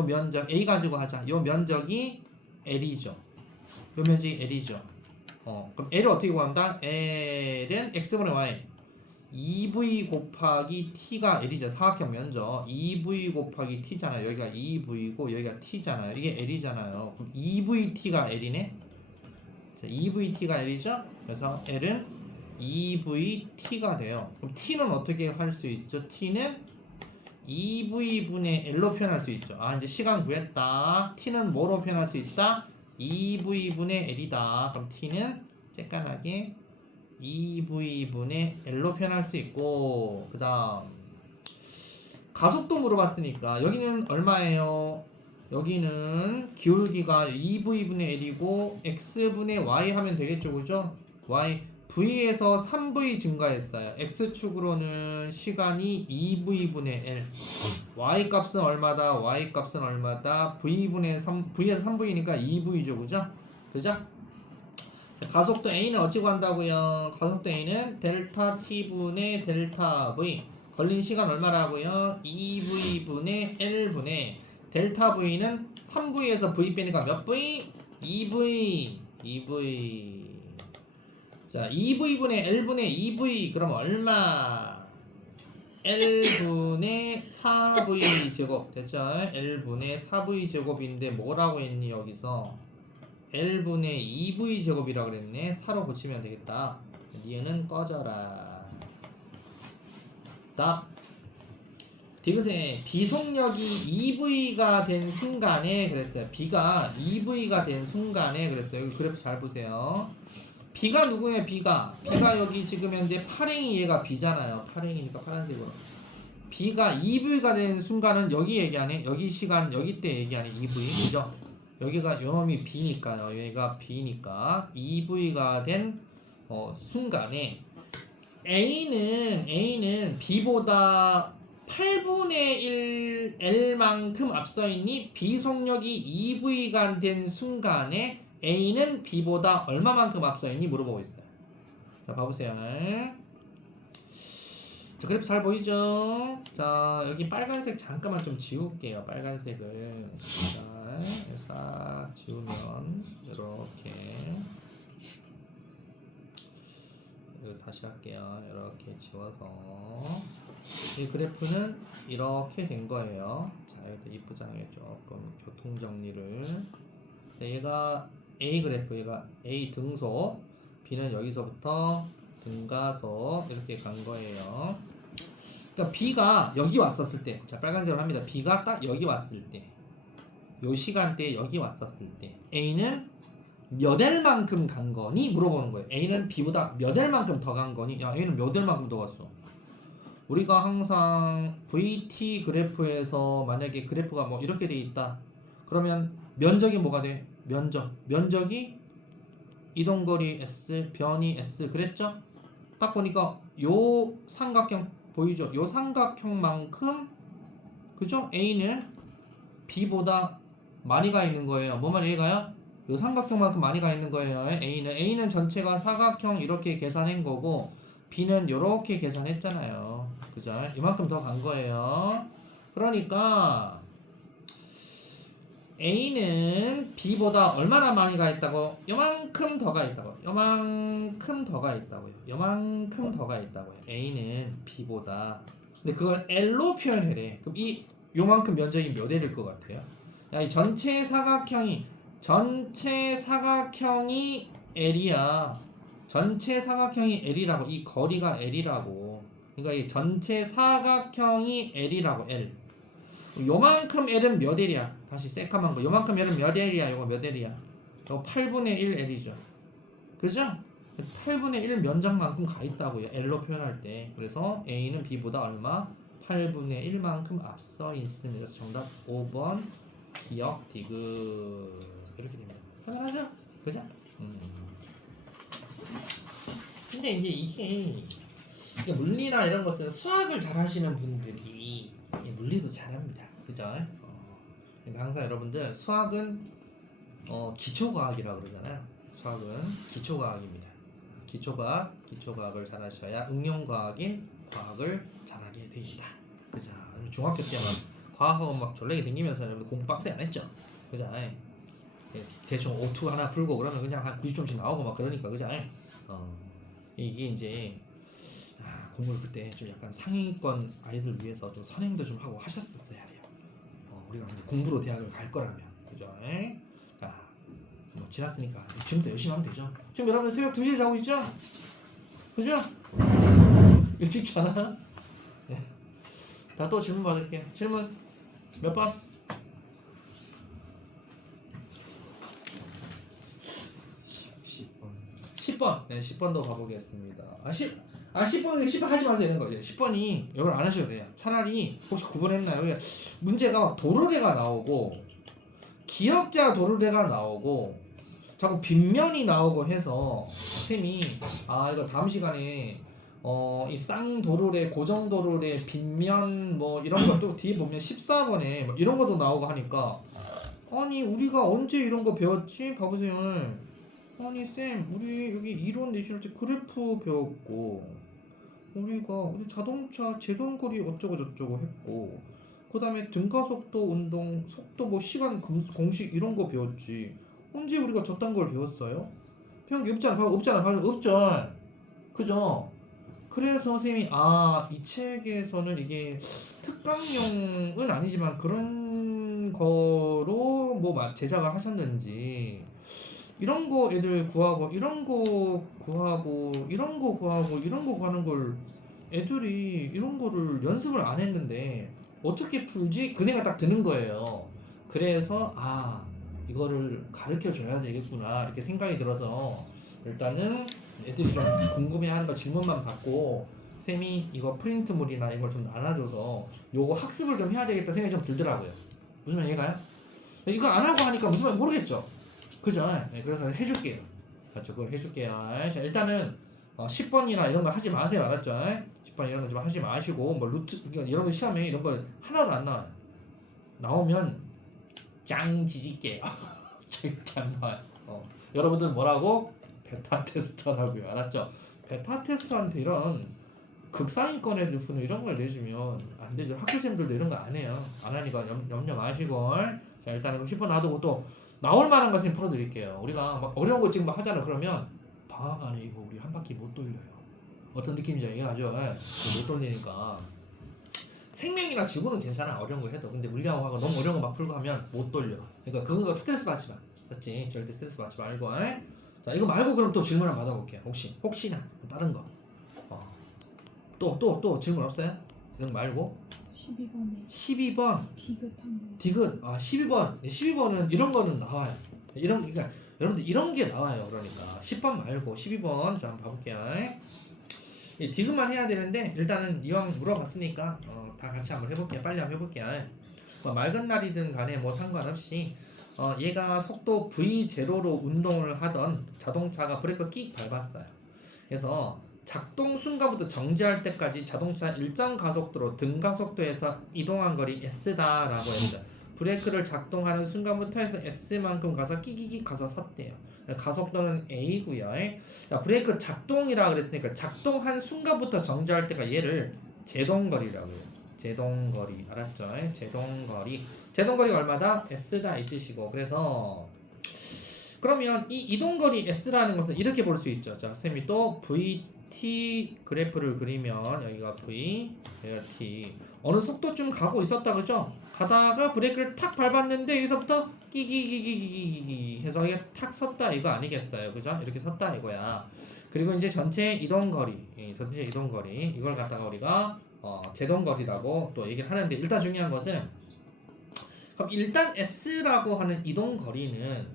면적 A 가지고 하자. 요 면적이 L이죠. 요 면적이 L이죠. 그럼 L을 어떻게 구한다? L은 x분의 y 2v 곱하기 t가 L이죠. 사각형 면적 2v 곱하기 t잖아요. 여기가 2v고 여기가 t잖아요. 이게 L이잖아요. 그럼 2vt가 L이네. 자, 2vt가 L이죠. 그래서 L은 2vt가 돼요. 그럼 t는 어떻게 할 수 있죠? t는 2v분의 L로 표현할 수 있죠. 아, 이제 시간 구했다. t는 뭐로 표현할 수 있다? 2v분의 L이다. 그럼 t는 쬐깐하게 2v분의 L로 표현할 수 있고, 그 다음 가속도 물어봤으니까 여기는 얼마예요? 여기는 기울기가 2v분의 L이고 x분의 y 하면 되겠죠, 그죠? y v에서 3v 증가했어요. x축으로는 시간이 2v분의 L. y 값은 얼마다? y 값은 얼마다? v분의 3, v에서 3v니까 2v죠, 그죠? 그죠? 가속도 a는 어찌 구한다고요? 가속도 a는 델타 t분의 델타 v. 걸린 시간 얼마라고요? 2v분의 L분의 델타 v는 3v에서 v 빼니까 몇 v? 2v. 자, 2v분의 L분의 2v 그럼 얼마? L분의 4v 제곱 됐죠? L분의 4v 제곱인데 뭐라고 했니 여기서? L분의 2v 제곱이라고 그랬네. 4로 고치면 되겠다. 얘는 꺼져라. 답. 디귿에 비속력이 2v가 된 순간에 그랬어요. B가 2v가 된 순간에 그랬어요. 여기 그래프 잘 보세요. B가 누구예요? B가 여기 지금 현재 파랭이 얘가 B잖아요. 파랭이니까 파란색으로. B가 2V가 된 순간은 여기 얘기하네. 여기 시간 여기 때 얘기하네. 2V 그죠? 여기가 요놈이 B니까요. 여기가 B니까 2V가 된 순간에 A는 B보다 8분의 1 L만큼 앞서 있니? B 속력이 2V가 된 순간에 A는 B보다 얼마만큼 앞서 있니? 물어보고 있어요. 자, 봐보세요. 자, 그래프 잘 보이죠? 자, 여기 빨간색 잠깐만 좀 지울게요. 빨간색을. 자, 싹 지우면 이렇게. 이거 다시 할게요. 이렇게 지워서 이 그래프는 이렇게 된 거예요. 자, 여기도 이쁘장에 조금 교통 정리를. 얘가 A 그래프, 얘가 A 등소, B는 여기서부터 등가소 이렇게 간 거예요. 그러니까 B가 여기 왔었을 때, 자 빨간색으로 합니다. B가 딱 여기 왔을 때, 요 시간대에 여기 왔었을 때, A는 몇 L만큼 간 거니? 물어보는 거예요. A는 B보다 몇 L만큼 더 간 거니? 야, A는 몇 L만큼 더 갔어. 우리가 항상 VT 그래프에서 만약에 그래프가 뭐 이렇게 돼 있다. 그러면 면적이 뭐가 돼? 면적이 이동거리 S, 변이 S 그랬죠? 딱 보니까 요 삼각형 보이죠? 요 삼각형만큼 그죠? A는 B보다 많이 가 있는 거예요. 뭐만 얘가요? 요 삼각형만큼 많이 가 있는 거예요. A는 전체가 사각형 이렇게 계산한 거고 B는 요렇게 계산했잖아요. 그죠? 이만큼 더 간 거예요. 그러니까 A는 B보다 얼마나 많이 가 있다고? 요만큼 더 가 있다고. 요만큼 더 가 있다고요. 요만큼 더 가 있다고요. A는 B보다. 근데 그걸 L로 표현해래. 그럼 이 요만큼 면적이 몇 L일 것 같아요? 야, 이 전체 사각형이 전체 사각형이 L이야. 전체 사각형이 L이라고. 이 거리가 L이라고. 그러니까 이 전체 사각형이 L이라고. L. 요만큼 L은 몇 L이야? 다시 새까만 거. 요만큼 L은 몇 L이야? 요거 몇 L이야? 요거 8분의 1 L이죠. 그죠? 8분의 1 면적만큼 가 있다고요. L로 표현할 때. 그래서 A는 B보다 얼마? 8분의 1만큼 앞서 있습니다. 그래서 정답 5번 기억 디귿 이렇게 됩니다. 당연하죠? 그죠? 근데 이게 물리나 이런 것은 수학을 잘 하시는 분들이 물리도 잘합니다. 그죠? 그러니까 항상 여러분들 수학은 기초과학이라고 그러잖아요. 수학은 기초과학입니다. 기초과학을 잘 하셔야 응용과학인 과학을 잘하게 됩니다. 그죠? 중학교 때만 과학학원 막 졸래게 다니면서 여러분 공부 빡세 안 했죠? 그죠? 대충 O2 하나 풀고 그러면 그냥 한 90점씩 나오고 막 그러니까 그죠? 이게 이제 공부를 그때 좀 약간 상위권 아이들 위해서 좀 선행도 좀 하고 하셨었어야 돼요. 우리가 이제 공부로 대학을 갈 거라면 그죠? 자, 뭐 지났으니까 지금부터 열심히 하면 되죠. 지금 여러분 새벽 2시에 자고 있죠? 그죠? 일찍 자나? 나 또 질문 받을게. 질문 몇 번? 10번. 네, 10번도 가보겠습니다. 10번 하지 마세요. 이런 거죠. 10번이 이걸 안 하셔도 돼요. 차라리 혹시 구분했나요? 문제가 막 도르래가 나오고 기역자 도르래가 나오고 자꾸 빗면이 나오고 해서 쌤이 이거 다음 시간에 이 쌍도르래 고정도르래 빗면 뭐 이런 것도 뒤에 보면 14번에 뭐 이런 것도 나오고 하니까 아니 우리가 언제 이런 거 배웠지? 봐보세요. 아니 쌤 우리 여기 이론 내실 때 그래프 배웠고 우리 자동차 제동거리 어쩌고 저쩌고 했고 그 다음에 등가속도 운동 속도 뭐 시간 공식 이런 거 배웠지 언제 우리가 저딴 걸 배웠어요? 배운 게 없잖아. 없죠. 그죠? 그래서 선생님이 이 책에서는 이게 특강용은 아니지만 그런 거로 뭐 제작을 하셨는지 이런 거 애들 구하고 이런 거 구하고 이런 거 구하고 이런 거 구하는 걸 애들이 이런 거를 연습을 안 했는데 어떻게 풀지? 그 생각 딱 드는 거예요. 그래서 이거를 가르쳐 줘야 되겠구나 이렇게 생각이 들어서 일단은 애들이 좀 궁금해하는 거 질문만 받고 쌤이 이거 프린트물이나 이걸 좀 나눠줘서 요거 학습을 좀 해야 되겠다 생각이 좀 들더라고요. 무슨 말 이해가요? 이거 안 하고 하니까 무슨 말 모르겠죠? 그죠? 네, 그래서 해줄게요. 맞죠? 그걸 해줄게요. 자, 일단은 10번이나 이런 거 하지 마세요. 알았죠? 10번 이런 거 좀 하지 마시고 뭐 루트 그러니까 여러분 시험에 이런 거 하나도 안 나와요. 나오면 짱 지질게요. 절대 안 나와요. 여러분들 뭐라고? 베타 테스터라고요. 알았죠? 베타 테스터한테 이런 극상위권 애들 푸는 이런 걸 내주면 안 되죠. 학교생들도 이런 거 안 해요. 안 하니까 염려 마시고. 자, 일단은 10번 놔두고 또 나올 만한 거 선생님 풀어드릴게요. 우리가 막 어려운 거 지금 막 하잖아. 그러면 방학 안에 이거 우리 한 바퀴 못 돌려요. 어떤 느낌인지 이해하죠? 못 돌리니까 생명이나 지구는 괜찮아. 어려운 거 해도. 근데 물리하고 하고 너무 어려운 거 막 풀고 하면 못 돌려. 그러니까 그거 스트레스 받지 마. 맞지? 절대 스트레스 받지 말고. 자, 이거 말고 그럼 또 질문 한번 받아볼게요. 혹시나 다른 거. 또 질문 없어요? 이런 거 말고 12번 디귿 12번 12번은 이런 거는 나와요. 그러니까 여러분들 이런 게 나와요. 그러니까 10번 말고 12번 자 한번 봐볼게요. 디귿만 해야 되는데 일단은 이왕 물어봤으니까 다 같이 한번 해볼게요. 빨리 한번 해볼게요. 맑은 날이든 간에 뭐 상관없이 얘가 속도 V0로 운동을 하던 자동차가 브레이크 끽 밟았어요. 그래서 작동 순간부터 정지할 때까지 자동차 일정 가속도로 등가속도에서 이동한 거리 S다라고 합니다. 브레이크를 작동하는 순간부터 해서 S만큼 가서 끼기기 가서 섰대요. 가속도는 A고요. 브레이크 작동이라 그랬으니까 작동한 순간부터 정지할 때가 얘를 제동거리라고 해요. 제동거리 알았죠? 제동거리가 얼마다? S다 이 뜻이고 그래서 그러면 이 이동거리 S라는 것은 이렇게 볼 수 있죠. 자, 쌤이 또 VT 그래프를 그리면 여기가 V, 여기가 T 어느 속도쯤 가고 있었다 그죠? 가다가 브레이크를 탁 밟았는데 여기서부터 끼기기기기기 해서 이게 탁 섰다 이거 아니겠어요, 그죠? 이렇게 섰다 이거야. 그리고 이제 전체 이동거리, 전체 이동거리 이걸 갖다가 우리가 제동거리라고 또 얘기를 하는데 일단 중요한 것은 그럼 일단 S라고 하는 이동거리는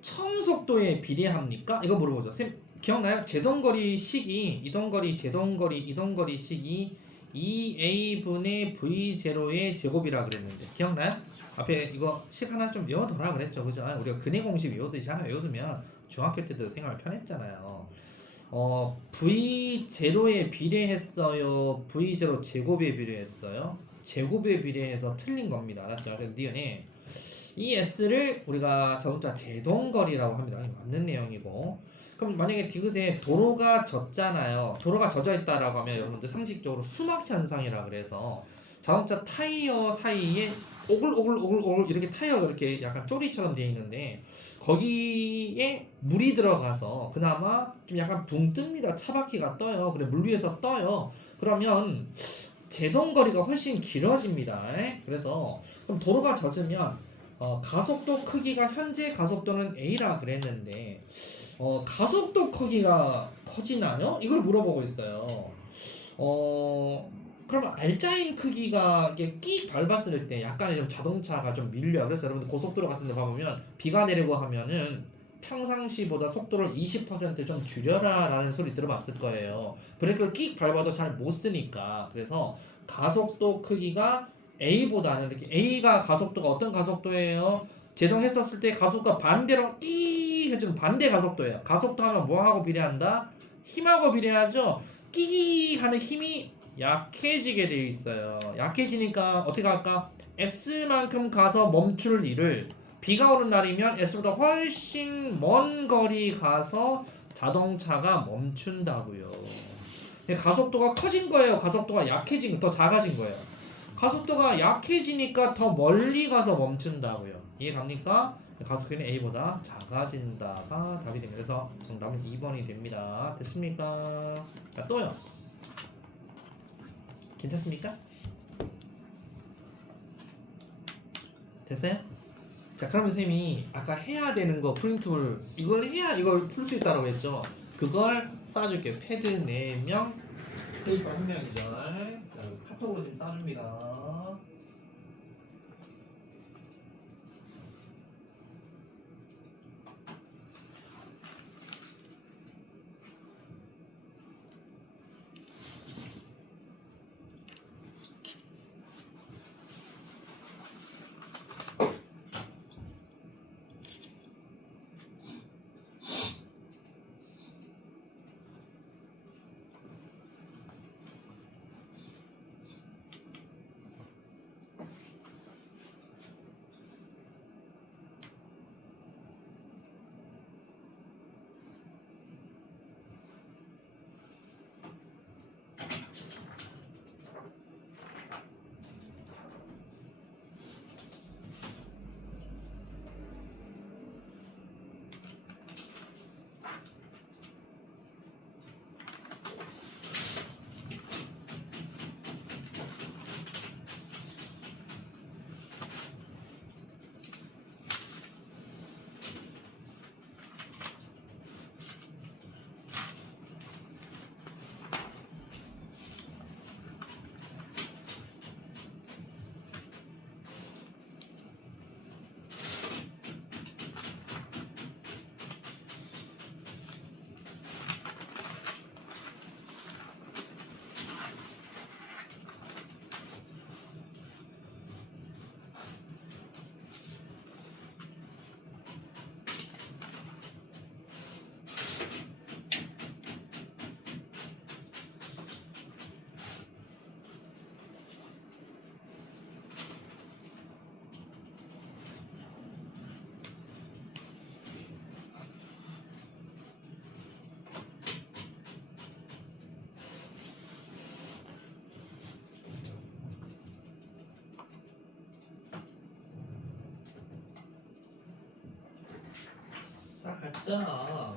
처음 속도에 비례합니까? 이거 물어보죠. 쌤 기억나요? 제동거리 식이 이동거리 제동거리 이동거리 식이 2a분의 v0의 제곱이라 그랬는데 기억나요? 앞에 이거 식 하나 좀 외워둬라 그랬죠, 그죠? 우리가 근해 공식 외우듯이 하나 외워두면 중학교 때도 생활 편했잖아요. v0에 비례했어요, v0 제곱에 비례했어요? 제곱에 비례해서 틀린 겁니다, 알았죠? 그래서 니은에 이 s를 우리가 자동차 제동거리라고 합니다. 맞는 내용이고. 그럼 만약에 디귿에 도로가 젖잖아요. 도로가 젖어 있다라고 하면 여러분들 상식적으로 수막 현상이라 그래서 자동차 타이어 사이에 오글오글 이렇게 타이어가 이렇게 약간 쪼리처럼 되어 있는데 거기에 물이 들어가서 그나마 좀 약간 붕 뜹니다. 차바퀴가 떠요. 그래 물 위에서 떠요. 그러면 제동거리가 훨씬 길어집니다. 그래서 그럼 도로가 젖으면 가속도 크기가 현재 가속도는 A라 그랬는데 가속도 크기가 커지나요? 이걸 물어보고 있어요. 그러면 알짜인 크기가 이게 끽 밟았을 때 약간의 좀 자동차가 좀 밀려요. 그래서 여러분들 고속도로 같은 데 봐보면 비가 내리고 하면은 평상시보다 속도를 20%좀 줄여라 라는 소리 들어봤을 거예요. 브레이크를 끽 밟아도 잘 못 쓰니까. 그래서 가속도 크기가 A보다는 이렇게 A가 가속도가 어떤 가속도예요? 제동했었을 때 가속도가 반대로 끼 해주는 반대 가속도예요. 가속도 하면 뭐하고 비례한다? 힘하고 비례하죠. 끼 하는 힘이 약해지게 되어 있어요. 약해지니까 어떻게 할까? S만큼 가서 멈출 일을 비가 오는 날이면 S보다 훨씬 먼 거리 가서 자동차가 멈춘다고요. 가속도가 커진 거예요. 가속도가 약해진 더 작아진 거예요. 가속도가 약해지니까 더 멀리 가서 멈춘다고요. 이해 갑니까? 가속도는 A보다 작아진다가 답이 됩니다. 그래서 정답은 2번이 됩니다. 됐습니까? 자, 또요. 괜찮습니까? 됐어요? 자, 그러면 선생님이 아까 해야 되는 거 프린트를 이걸 해야 이걸 풀 수 있다고 했죠. 그걸 쏴줄게요. 패드 4명, 페이퍼 1명이죠. 카톡으로 지금 쏴줍니다. 자, 가자.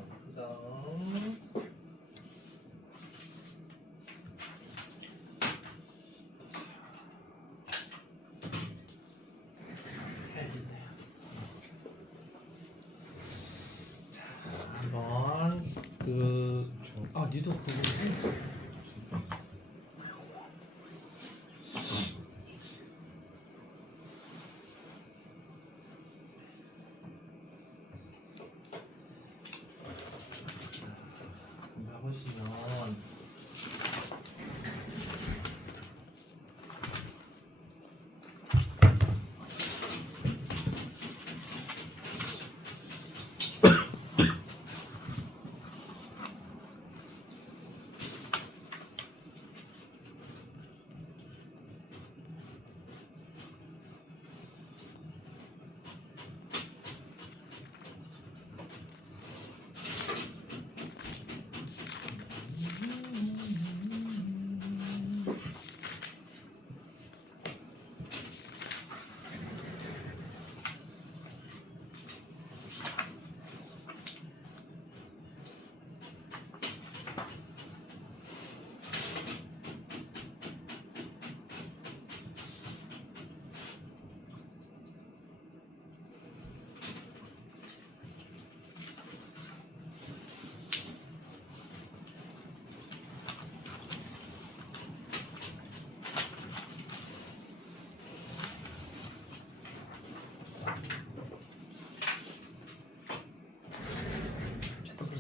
잘 됐어요. 니도 그거 해보시면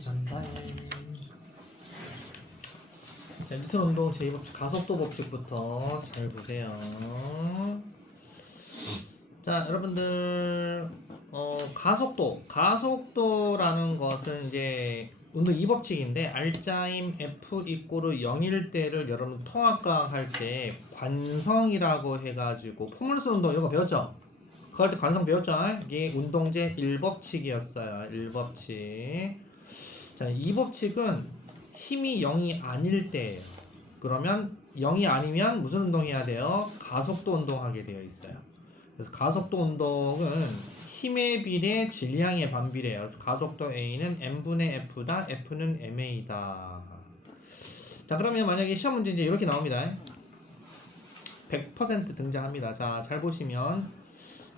잔다. 자, 뉴턴 운동 제2법칙 가속도 법칙부터 잘 보세요. 자, 여러분들 가속도라는 것은 이제 운동 2법칙인데 알짜임 F 이꼬르 0일 때를 여러분 통합과학 할 때 관성이라고 해가지고 포물선 운동 이거 배웠죠? 그거 할 때 관성 배웠죠? 이게 운동제 1법칙이었어요. 1법칙. 자, 이 법칙은 힘이 0이 아닐 때예요. 그러면 0이 아니면 무슨 운동해야 돼요? 가속도 운동하게 되어 있어요. 그래서 가속도 운동은 힘의 비례 질량의 반비례예요. 그래서 가속도 A는 m분의 F다. F는 ma다. 자, 그러면 만약에 시험 문제 이제 이렇게 나옵니다. 100% 등장합니다. 자, 잘 보시면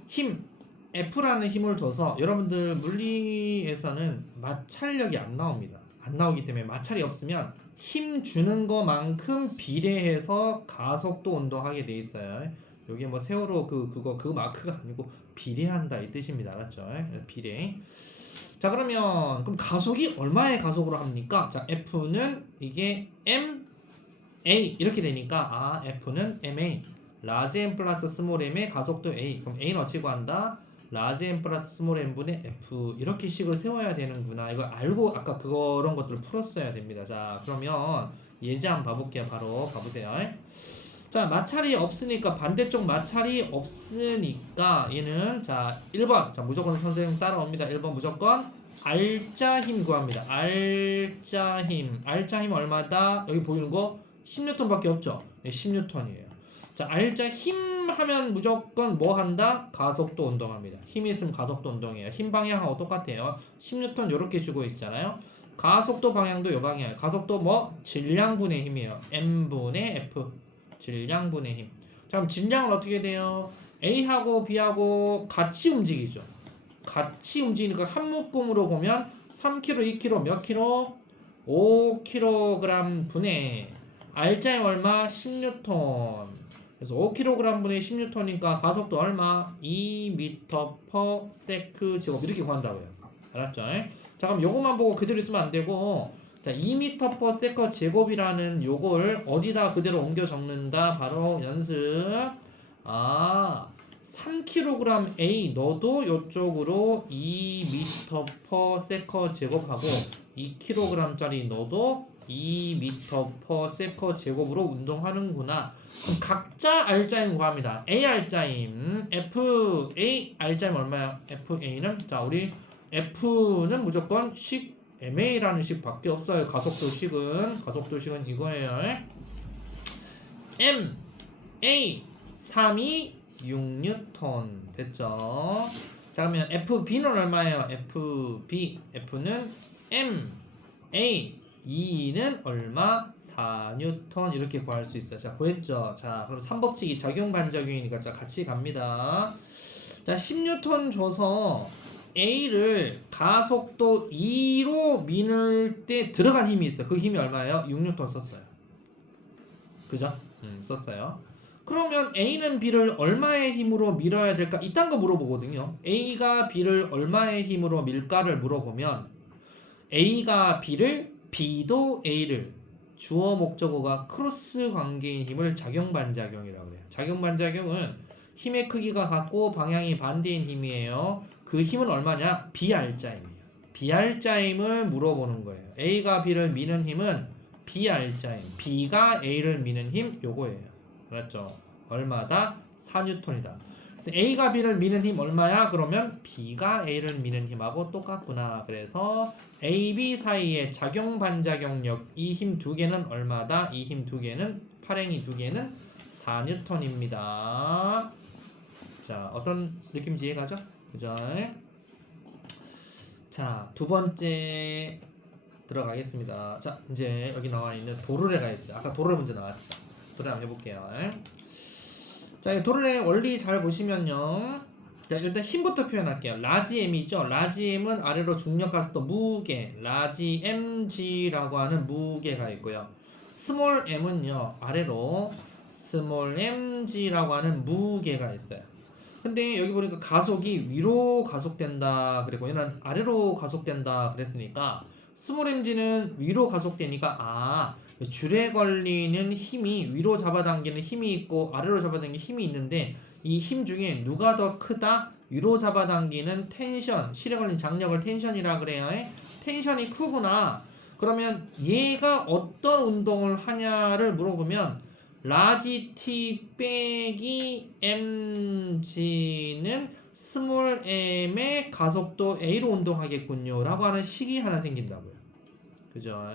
힘 F라는 힘을 줘서 여러분들 물리에서는 마찰력이 안 나옵니다. 안 나오기 때문에 마찰이 없으면 힘 주는 것만큼 비례해서 가속도 운동하게 돼 있어요. 여기 뭐 세월호 그 마크가 아니고 비례한다 이 뜻입니다. 알았죠? 비례. 자, 그러면 그럼 가속이 얼마의 가속으로 합니까? 자, F는 이게 ma 이렇게 되니까 F는 ma 라지 m 플러스 스몰 m의 가속도 a. 그럼 a는 어찌 구한다? 라지 m 플러스 스몰 m분의 f 이렇게 식을 세워야 되는구나. 이거 알고 아까 그런 것들을 풀었어야 됩니다. 자, 그러면 예제 한번 봐볼게요. 바로 봐보세요. 자, 마찰이 없으니까 반대쪽 마찰이 없으니까 얘는 자 1번 자 무조건 선생님 따라옵니다. 1번 무조건 알짜 힘 구합니다. 알짜 힘 얼마다? 여기 보이는 거 10N밖에 없죠. 네, 10N이에요. 자, 알짜 힘 하면 무조건 뭐 한다? 가속도 운동합니다. 힘이 있으면 가속도 운동이에요. 힘 방향하고 똑같아요. 10N 요렇게 주고 있잖아요. 가속도 방향도 요 방향. 가속도 뭐? 질량분의 힘이에요. m분의 f. 질량분의 힘. 자, 그럼 질량은 어떻게 돼요? A하고 B하고 같이 움직이죠. 같이 움직이니까 한 묶음으로 보면 3kg, 2kg, 몇 kg? 5kg 분의 알짜임 얼마? 10N. 그래서 5kg 분의 10N이니까 가속도 얼마? 2m/s 제곱 이렇게 구한다고요. 알았죠? 자, 그럼 요것만 보고 그대로 있으면 안 되고 자, 2m/s 제곱이라는 요걸 어디다 그대로 옮겨 적는다? 바로 연습 3kg A 너도 요쪽으로 2m/s 제곱하고 2kg짜리 너도 2m/s 제곱으로 운동하는구나. 그럼 각자 알짜임 구합니다. A 알짜임 FA 알짜임 얼마야? FA는 자 우리 F는 무조건 식 MA라는 식밖에 없어요. 가속도 식은 이거예요. MA 326N 됐죠? 자, 그러면 FB는 얼마예요? F는 MA 2는 얼마? 4N 이렇게 구할 수 있어요. 자, 구했죠? 자, 그럼 3법칙이 적용 반적용이니까 자 같이 갑니다. 자, 10N 줘서 A를 가속도 2로 미는 때 들어간 힘이 있어요. 그 힘이 얼마예요? 6N 썼어요. 그죠? 썼어요. 그러면 A는 B를 얼마의 힘으로 밀어야 될까? 이딴 거 물어보거든요. A가 B를 얼마의 힘으로 밀까를 물어보면 A가 B를, B도 A를 주어 목적어가 크로스 관계인 힘을 작용반작용이라고 해요. 작용반작용은 힘의 크기가 같고 방향이 반대인 힘이에요. 그 힘은 얼마냐? B알자임이에요. B알자임을 물어보는 거예요. A가 B를 미는 힘은 B알자임. B가 A를 미는 힘 요거예요. 그렇죠? 얼마다? 4N이다. 그래서 A가 B를 미는 힘 얼마야? 그러면 B가 A를 미는 힘하고 똑같구나. 그래서 A, B 사이의 작용 반작용력 이 힘 두 개는 얼마다? 이 힘 두 개는 팔행이 두 개는 4N입니다. 자, 어떤 느낌인지 이해가죠? 그죠? 자, 두 번째 들어가겠습니다. 자, 이제 여기 나와 있는 도르래가 있어요. 아까 도르래 문제 나왔죠? 도르래 한번 해볼게요. 자, 이 도르래 원리 잘 보시면요. 자, 일단 힘부터 표현할게요. 라지 M이 있죠? 라지 M은 아래로 중력 가속도 무게, 라지 mg라고 하는 무게가 있고요. 스몰 m은요, 아래로 스몰 mg라고 하는 무게가 있어요. 근데 여기 보니까 가속이 위로 가속된다, 그리고 얘는 아래로 가속된다 그랬으니까 스몰 mg는 위로 가속되니까 줄에 걸리는 힘이 위로 잡아당기는 힘이 있고 아래로 잡아당기는 힘이 있는데 이 힘 중에 누가 더 크다? 위로 잡아당기는 텐션, 실에 걸린 장력을 텐션이라 그래요. 텐션이 크구나. 그러면 얘가 어떤 운동을 하냐를 물어보면 라지 t 빼기 mg는 스몰 m의 가속도 a로 운동하겠군요 라고 하는 식이 하나 생긴다고요. 그죠?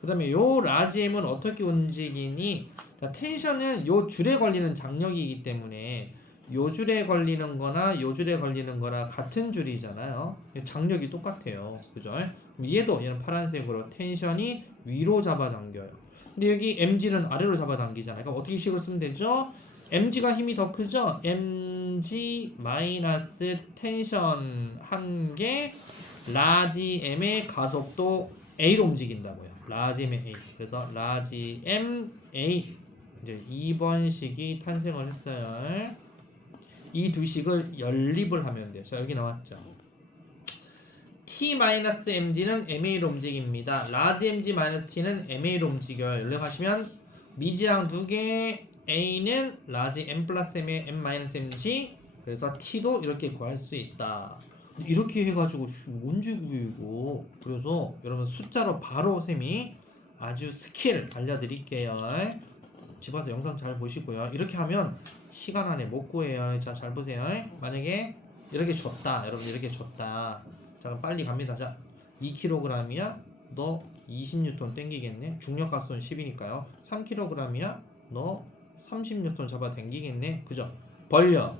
그 다음에 요 라지 m은 어떻게 움직이니? 자, 텐션은 요 줄에 걸리는 장력이기 때문에 요 줄에 걸리는 거나 요 줄에 걸리는 거나 같은 줄이잖아요. 장력이 똑같아요. 그죠? 그럼 얘는 파란색으로 텐션이 위로 잡아당겨요. 근데 여기 mg는 아래로 잡아당기잖아요. 그럼 어떻게 식을 쓰면 되죠? mg가 힘이 더 크죠? mg 마이너스 텐션 한 개 라지 m의 가속도 a로 움직인다고요. 라지 m a. 그래서 라지 m a 이제 2번 식이 탄생을 했어요. 이 두 식을 연립을 하면 돼요. 자, 여기 나왔죠. t-mg는 ma로 움직입니다. 라지 mg-t는 ma로 움직여요. 연립하시면 미지항 두 개 a는 라지 m 플러스 m의 m-mg 그래서 t도 이렇게 구할 수 있다. 이렇게 해가지고 뭔지 구이고. 그래서 여러분 숫자로 바로 쌤이 아주 스킬 알려드릴게요. 집에서 영상 잘 보시고요. 이렇게 하면 시간 안에 못 구해요. 자, 잘 보세요. 만약에 이렇게 줬다. 여러분 이렇게 줬다. 자, 그럼 빨리 갑니다. 자, 2kg이야. 너 20N 땡기겠네. 중력 가속도는 10이니까요. 3kg이야. 너 30N 잡아 당기겠네. 그죠? 벌려.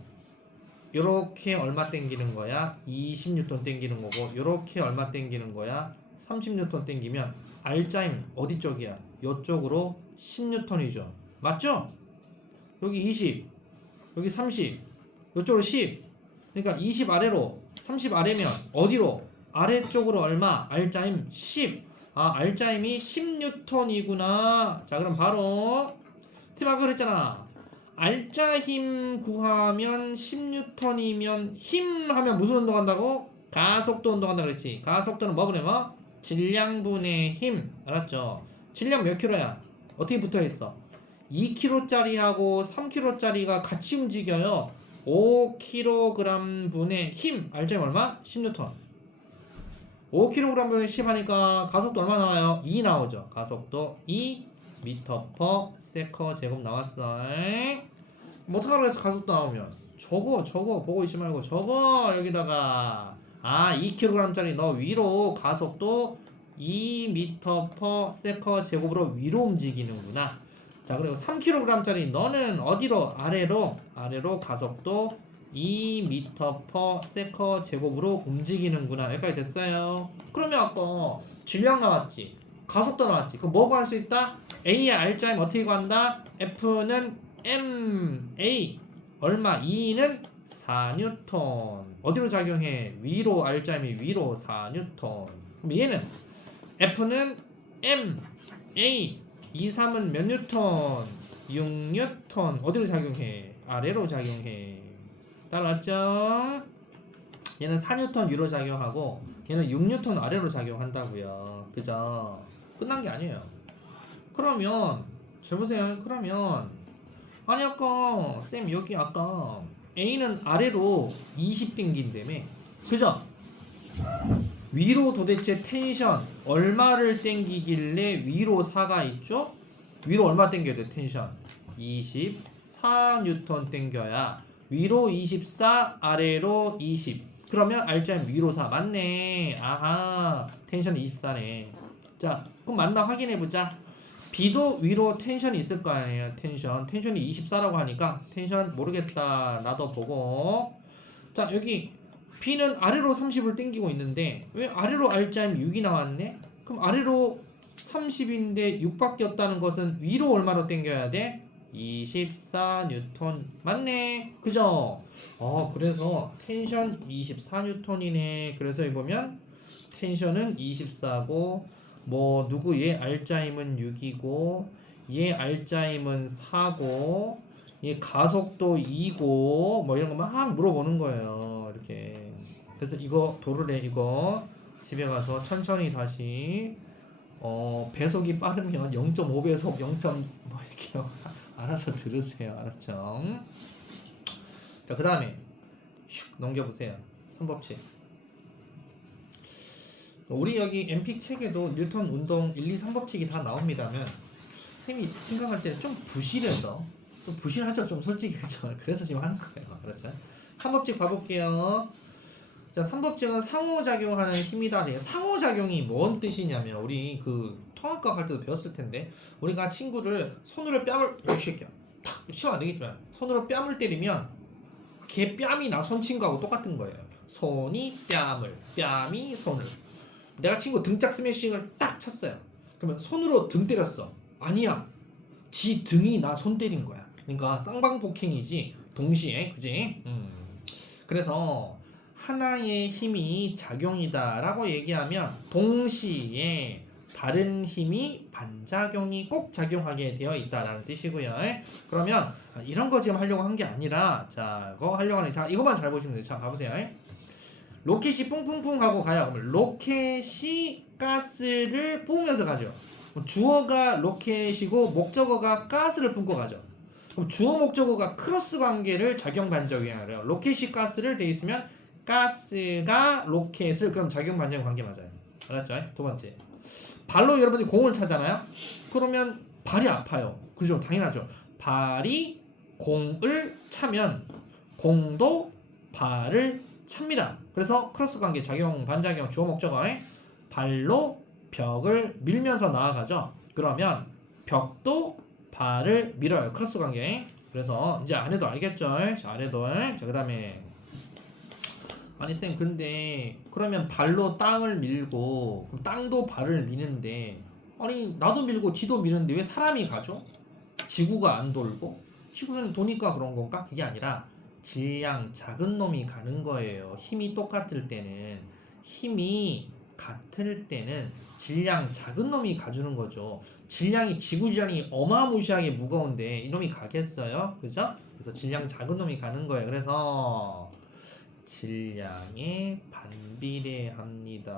요렇게 얼마 땡기는 거야? 20N 땡기는 거고, 요렇게 얼마 땡기는 거야? 30N 땡기면 알짜임 어디 쪽이야? 요쪽으로 10N이죠. 맞죠? 여기 20, 여기 30, 요쪽으로 10. 그러니까 20 아래로 30 아래면 어디로? 아래쪽으로 얼마? 알짜임 10. 알짜임이 10N이구나. 자, 그럼 바로 팀 아까 그랬잖아. 알짜 힘 구하면 10N이면 힘 하면 무슨 운동한다고? 가속도 운동한다 그랬지. 가속도는 뭐 그래? 질량분의 힘. 알았죠? 질량 몇 킬로야? 어떻게 붙어있어? 2kg짜리하고 3kg짜리가 같이 움직여요. 5kg 분의 힘. 알짜 힘 얼마? 10N. 5kg 분의 10 하니까 가속도 얼마 나와요? 2 나오죠. 가속도 2 미터 퍼 세커 제곱 나왔어. 뭐 어떡하라고 해서 가속도 나오면 저거 보고 있지 말고 저거 여기다가 2kg짜리 너 위로 가속도 2 미터 퍼 세커 제곱으로 위로 움직이는구나. 자, 그리고 3kg짜리 너는 어디로? 아래로 가속도 2 미터 퍼 세커 제곱으로 움직이는구나. 여기까지 됐어요. 그러면 아까 질량 나왔지, 가속도 나왔지. 그럼 뭐 구할 수 있다? A의 R자임 어떻게 구한다? F는 MA 얼마? 2는 4뉴턴. 어디로 작용해? 위로. R자임이 위로 4뉴턴. 그럼 얘는 F는 M, A, 2, 3은 몇 뉴턴? 6뉴턴. 어디로 작용해? 아래로 작용해. 따라왔죠? 얘는 4뉴턴 위로 작용하고 얘는 6뉴턴 아래로 작용한다고요. 그죠? 끝난 게 아니에요. 그러면 잘 보세요. 그러면 아니 아까 쌤 여기 아까 A는 아래로 20 땡긴다며. 그죠? 위로 도대체 텐션 얼마를 땡기길래 위로 4가 있죠? 위로 얼마 땡겨야 돼? 텐션 24뉴턴 땡겨야 위로 24 아래로 20. 그러면 R자임 위로 4 맞네. 아하, 텐션 24네. 자, 그럼 맞나 확인해보자. B도 위로 텐션이 있을 거 아니에요. 텐션이 24라고 하니까 텐션 모르겠다 나도 보고. 자, 여기 B는 아래로 30을 땡기고 있는데 왜 아래로 R자임 6이 나왔네? 그럼 아래로 30인데 6밖에 없다는 것은 위로 얼마로 땡겨야 돼? 24뉴턴 맞네. 그죠? 그래서 텐션 24뉴턴이네. 그래서 여기 보면 텐션은 24고 뭐 누구 얘 R자임은 6이고 얘 R자임은 4고 얘 가속도 2고 뭐 이런 거 막 물어보는 거예요. 이렇게. 그래서 이거 도르래 이거 집에 가서 천천히 다시 배속이 빠르면 0.5배속 0. 뭐 이렇게 알아서 들으세요. 알았죠? 자, 그 다음에 슉 넘겨보세요. 3법칙. 우리 여기 MP 책에도 뉴턴 운동 1, 2, 3법칙이 다 나옵니다만 쌤이 생각할 때는 좀 부실해서 또 부실하죠. 좀 솔직히 그죠. 그래서 지금 하는 거예요. 그렇죠? 3법칙 봐볼게요. 자, 3법칙은 상호작용하는 힘이다. 상호작용이 뭔 뜻이냐면 우리 그 통합과학 할 때도 배웠을 텐데 우리가 친구를 손으로 뺨을 이 새끼야 탁 치면 안 되겠지만 손으로 뺨을 때리면 걔 뺨이 나 손 친 거하고 똑같은 거예요. 손이 뺨을, 뺨이 손을. 내가 친구 등짝 스매싱을 딱 쳤어요. 그러면 손으로 등 때렸어. 아니야. 지 등이 나 손 때린 거야. 그러니까 쌍방폭행이지. 동시에, 그지? 그래서 하나의 힘이 작용이다라고 얘기하면 동시에 다른 힘이 반작용이 꼭 작용하게 되어 있다라는 뜻이고요. 그러면 이런 거 지금 하려고 한 게 아니라 자, 그거 하려고 하는 자, 이것만 잘 보시면 돼요. 자, 봐보세요. 로켓이 뿡뿡뿡 하고 가요. 그러면 로켓이 가스를 뿜으면서 가죠. 주어가 로켓이고 목적어가 가스를 뿜고 가죠. 그럼 주어 목적어가 크로스 관계를 작용 반작용해요. 로켓이 가스를 돼 있으면 가스가 로켓을 그럼 작용 반작용 관계 맞아요. 알았죠? 두 번째. 발로 여러분들이 공을 차잖아요. 그러면 발이 아파요. 그죠? 당연하죠. 발이 공을 차면 공도 발을 찹니다. 그래서 크로스 관계 작용 반작용 주어 목적어 발로 벽을 밀면서 나아가죠. 그러면 벽도 발을 밀어요. 크로스 관계. 그래서 이제 안 해도 알겠죠? 자, 안 해도. 자, 그 다음에 아니 쌤 근데 그러면 발로 땅을 밀고 그럼 땅도 발을 미는데 아니 나도 밀고 지도 미는데 왜 사람이 가죠? 지구가 안 돌고? 지구는 도니까 그런 건가? 그게 아니라 질량 작은 놈이 가는 거예요. 힘이 똑같을 때는 질량 작은 놈이 가주는 거죠. 질량이 지구 질량이 어마무시하게 무거운데 이놈이 가겠어요? 그죠? 그래서 질량 작은 놈이 가는 거예요. 그래서 질량에 반비례합니다.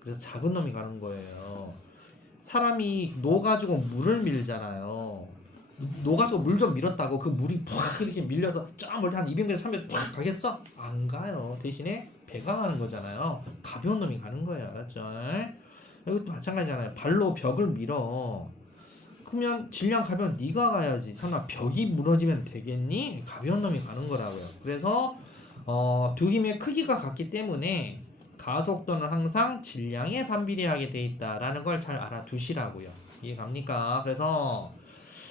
그래서 작은 놈이 가는 거예요. 사람이 노가지고 물을 밀잖아요. 노가지고 물 좀 밀었다고 그 물이 팍 이렇게 밀려서 쫙 멀리 한 200m, 300m 팍 가겠어? 안 가요. 대신에 배가 가는 거잖아요. 가벼운 놈이 가는 거예요. 알았죠? 이것도 마찬가지잖아요. 발로 벽을 밀어. 그러면 질량 가벼운 네가 가야지. 설마 벽이 무너지면 되겠니? 가벼운 놈이 가는 거라고요. 그래서 두 힘의 크기가 같기 때문에 가속도는 항상 질량에 반비례하게 돼 있다라는 걸 잘 알아두시라고요. 이해갑니까? 그래서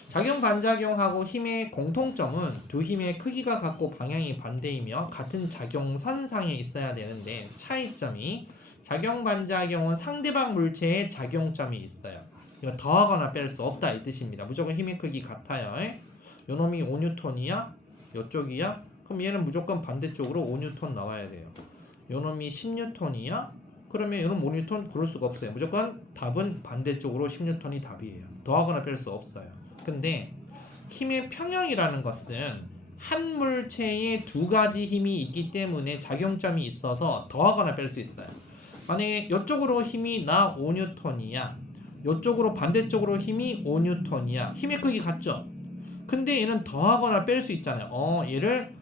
작용 반작용하고 힘의 공통점은 두 힘의 크기가 같고 방향이 반대이며 같은 작용선상에 있어야 되는데 차이점이 작용 반작용은 상대방 물체에 작용점이 있어요. 이거 더하거나 뺄 수 없다 이 뜻입니다. 무조건 힘의 크기 같아요. 요놈이 5뉴턴이야? 요쪽이야? 그럼 얘는 무조건 반대쪽으로 5뉴턴 나와야 돼요. 요놈이 10뉴턴이야? 그러면 요놈 5뉴턴? 그럴 수가 없어요. 무조건 답은 반대쪽으로 10뉴턴이 답이에요. 더하거나 뺄 수 없어요. 근데 힘의 평형이라는 것은 한 물체에 두 가지 힘이 있기 때문에 작용점이 있어서 더하거나 뺄 수 있어요. 만약에 이쪽으로 힘이 나 5뉴턴이야. 이쪽으로 반대쪽으로 힘이 5뉴턴이야. 힘의 크기 같죠? 근데 얘는 더하거나 뺄 수 있잖아요. 얘를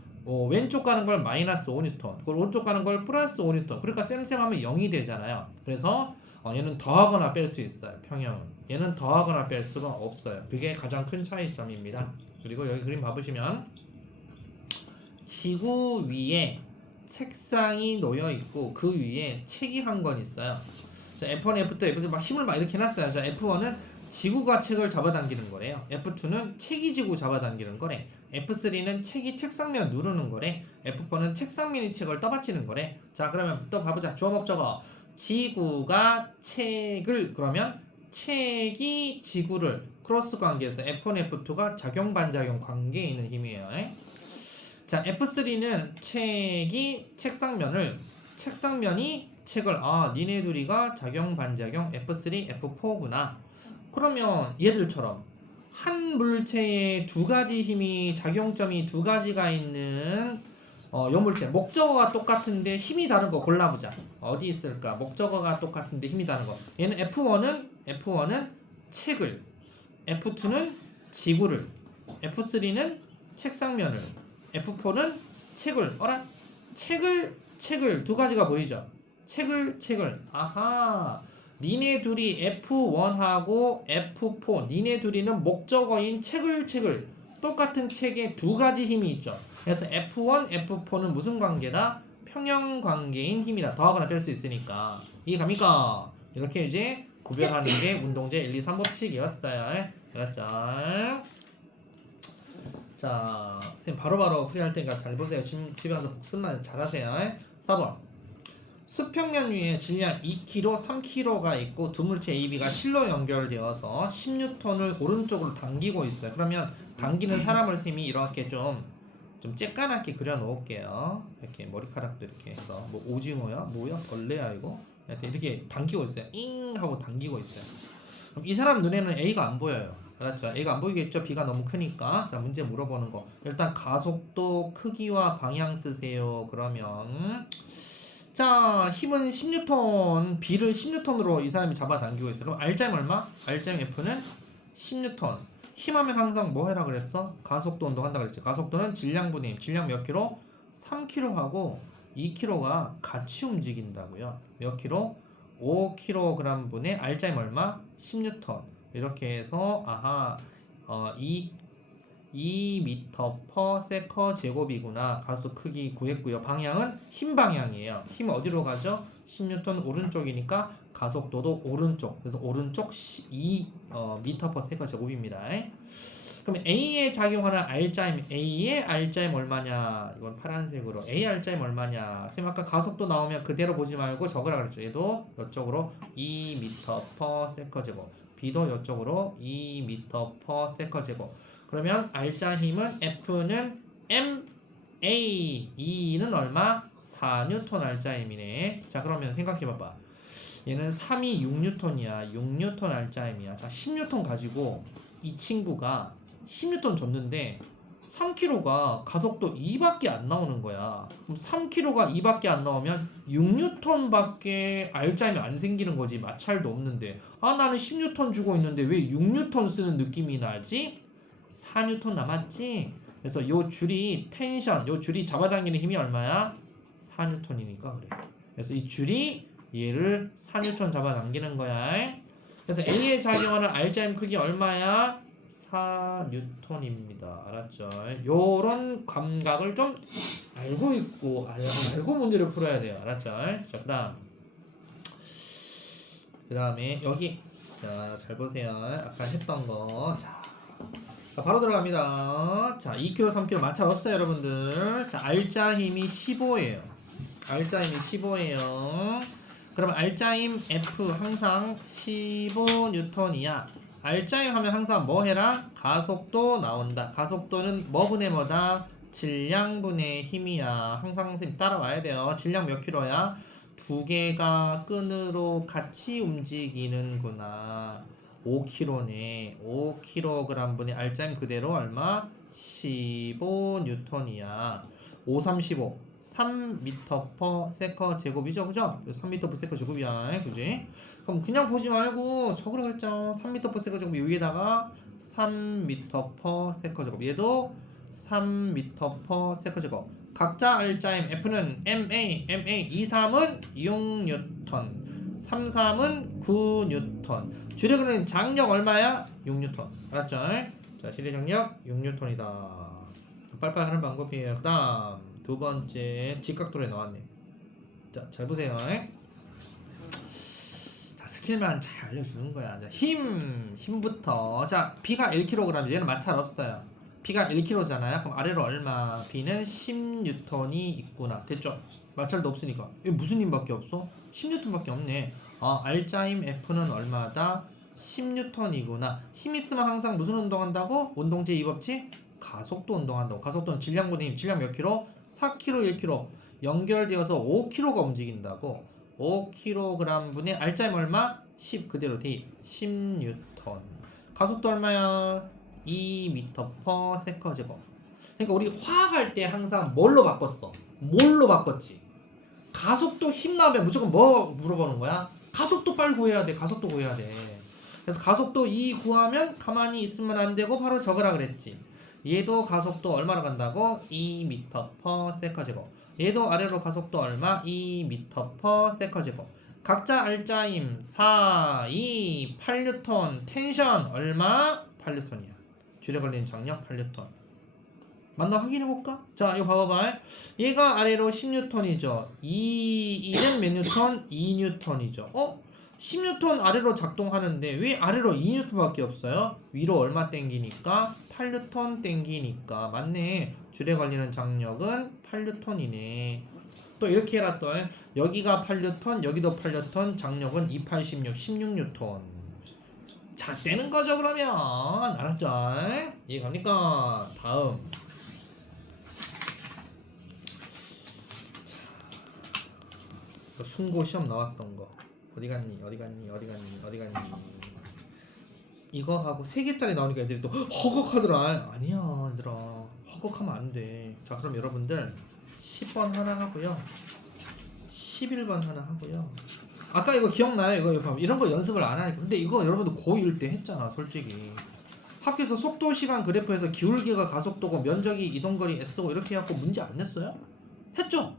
왼쪽 가는 걸 마이너스 5뉴턴, 그걸 오른쪽 가는 걸 플러스 5뉴턴. 그러니까 쌤쌤하면 0이 되잖아요. 그래서 얘는 더하거나 뺄 수 있어요. 평형은. 얘는 더하거나 뺄 수가 없어요. 그게 가장 큰 차이점입니다. 그리고 여기 그림 봐보시면 지구 위에 책상이 놓여 있고 그 위에 책이 한 권 있어요. 자, F1, F2, F3 막 힘을 막 이렇게 해놨어요. 자, F1은 지구가 책을 잡아당기는 거래요. F2는 책이 지구 잡아당기는 거래. F3는 책이 책상면 누르는 거래. F4는 책상면이 책을 떠받치는 거래. 자, 그러면 또 봐보자. 주어 목적어. 지구가 책을, 그러면 책이 지구를, 크로스 관계에서 F1, F2가 작용 반작용 관계에 있는 힘이에요. 자, F3는 책이 책상면이 책을, 니네 둘이가 작용 반작용 F3, F4구나. 그러면 얘들처럼 한 물체에 두 가지 힘이, 작용점이 두 가지가 있는 요 물체, 목적어가 똑같은데 힘이 다른 거 골라보자. 어디 있을까? 목적어가 똑같은데 힘이 다른 거. 얘는 F1은 책을, F2는 지구를, F3는 책상면을, F4는 책을. 책을 두 가지가 보이죠? 책을. 아하. 니네 둘이 F1하고 F4, 니네 둘이는 목적어인 책을 똑같은 책에 두 가지 힘이 있죠. 그래서 F1, F4는 무슨 관계다? 평형 관계인 힘이다. 더하거나 뺄 수 있으니까. 이해 갑니까? 이렇게 이제 구별하는 게 운동제 1, 2, 3 법칙이었어요. 알았죠? 자, 선생님 바로바로 풀이할 테니까 잘 보세요. 집에 가서 복습만 잘하세요. 4번. 수평면 위에 질량 2kg, 3kg가 있고 두 물체 A, B가 실로 연결되어서 10N을 오른쪽으로 당기고 있어요. 그러면 당기는 사람을 쌤이 이렇게 좀 쬐까맣게 그려 놓을게요. 이렇게 머리카락도 이렇게 해서 뭐 오징어야? 뭐야? 벌레야 이거? 이렇게 당기고 있어요. 잉 하고 당기고 있어요. 그럼 이 사람 눈에는 A가 안 보여요. 알았죠? A가 안 보이겠죠? B가 너무 크니까. 자, 문제 물어보는 거. 일단 가속도, 크기와 방향 쓰세요. 그러면 자, 힘은 10N, B를 10N으로 이 사람이 잡아당기고 있어요. 그럼 R자임 얼마? R자임 F는 10N. 힘하면 항상 뭐 해라 그랬어? 가속도 운동한다 그랬지. 가속도는 질량분의 힘. 질량 몇 킬로? 3kg하고 2kg가 같이 움직인다고요. 몇 킬로? 5kg 분의 R자임 얼마? 10N. 이렇게 해서 2m/s 제곱이구나. 가속도 크기 구했고요. 방향은 힘 방향이에요. 힘 어디로 가죠? 10N 오른쪽이니까 가속도도 오른쪽. 그래서 오른쪽 2m/s 제곱입니다. 그럼 A에 작용하는 R자임, A의 R자임 얼마냐? 이건 파란색으로. A R자임 얼마냐? 선생님 아까 가속도 나오면 그대로 보지 말고 적으라 그랬죠. 얘도 이쪽으로 2m/s 제곱. B도 이쪽으로 2m/s 제곱. 그러면 R자 힘은 F는 MA, E는 얼마? 4N R자 힘이네. 자, 그러면 생각해봐봐. 얘는 3이 6N이야. 6N R자 힘이야. 자, 10N 가지고 이 친구가 10N 줬는데 3kg가 가속도 2밖에 안 나오는 거야. 그럼 3kg가 2밖에 안 나오면 6N밖에 R자 힘이 안 생기는 거지. 마찰도 없는데. 나는 10N 주고 있는데 왜 6N 쓰는 느낌이 나지? 4N 남았지? 그래서 요 줄이 텐션, 요 줄이 잡아당기는 힘이 얼마야? 4N이니까 그래. 그래서 이 줄이 얘를 4N 잡아당기는 거야. 그래서 A에 작용하는 R자임 크기 얼마야? 4N입니다. 알았죠? 요런 감각을 좀 알고 있고 알고 문제를 풀어야 돼요. 알았죠? 자, 그 다음에 여기 자, 잘 보세요. 아까 했던 거. 자, 바로 들어갑니다. 자, 2kg, 3kg 마찰 없어요, 여러분들. 자, R자 힘이 15예요. R자 힘이 15예요. 그럼 R자 힘 F 항상 15N이야. R자 힘 하면 항상 뭐 해라? 가속도 나온다. 가속도는 뭐분의 뭐다? 질량분의 힘이야. 항상 선생님 따라와야 돼요. 질량 몇 킬로야? 두 개가 끈으로 같이 움직이는구나. 5kg네. 5kg 분의 R자임 그대로 얼마? 15N이야. 5, 35. 3m/s 제곱이죠, 그죠? 3m/s 제곱이야, 그지? 그럼 그냥 보지 말고 적으라 그랬죠. 3m/s 제곱 여기에다가 3m/s 제곱. 얘도 3m/s 제곱. 각자 R자임 F는 MA 23은 6N, 33은 9N. 주력은 장력 얼마야? 6N. 알았죠? 자, 실내 장력 6N이다. 빨빨 하는 방법이에요. 그 다음 두 번째 직각도로에 나왔네. 자, 잘 보세요. 자, 스킬만 잘 알려주는 거야. 자, 힘부터. 자, B가 1kg, 얘는 마찰 없어요. B가 1kg잖아요. 그럼 아래로 얼마? B는 10N이 있구나. 됐죠? 마찰도 없으니까. 이게 무슨 힘밖에 없어? 10N밖에 없네. R자임 F는 얼마다? 10N이구나. 힘 있으면 항상 무슨 운동한다고? 운동제 2법칙? 가속도 운동한다고. 가속도는 질량분의 힘. 질량 몇 킬로? 4kg, 1kg. 연결되어서 5kg가 움직인다고. 5kg 분의 R자임 얼마? 10 그대로 대입. 10N. 가속도 얼마야? 2m/s 제곱. 그러니까 우리 화학할 때 항상 뭘로 바꿨어? 뭘로 바꿨지? 가속도 힘 나오면 무조건 뭐 물어보는 거야? 가속도 빨리 구해야 돼. 가속도 구해야 돼. 그래서 가속도 2 구하면 가만히 있으면 안 되고 바로 적으라 그랬지. 얘도 가속도 얼마로 간다고? 2m/s 제곱. 얘도 아래로 가속도 얼마? 2m/s 제곱. 각자 R자임 4, 2, 8N. 텐션 얼마? 8N이야. 줄에 걸리는 장력 8N. 맞나 확인해볼까? 자, 이거 봐봐봐. 얘가 아래로 10N이죠. 2는 몇 뉴턴? 2N이죠. 10N 아래로 작동하는데 왜 아래로 2N밖에 없어요? 위로 얼마 땡기니까? 8N 땡기니까. 맞네. 줄에 걸리는 장력은 8N이네. 또 이렇게 해라. 또 여기가 8N, 여기도 8N, 장력은 2, 8, 16, 16N. 자, 떼는 거죠 그러면. 알았죠? 이해갑니까? 다음. 자, 순고 시험 나왔던 거. 어디 갔니? 이거 하고 3개짜리 나오니까 애들이 또 허걱하더라. 아니야, 얘들아. 허걱하면 안 돼. 자, 그럼 여러분들 10번 하나 하고요. 11번 하나 하고요. 아까 이거 기억나요? 이거 이런 거 연습을 안 하니까. 근데 이거 여러분들 고1 때 했잖아, 솔직히. 학교에서 속도 시간 그래프에서 기울기가 가속도고 면적이 이동거리 S고 이렇게 해갖고 문제 안 냈어요? 했죠?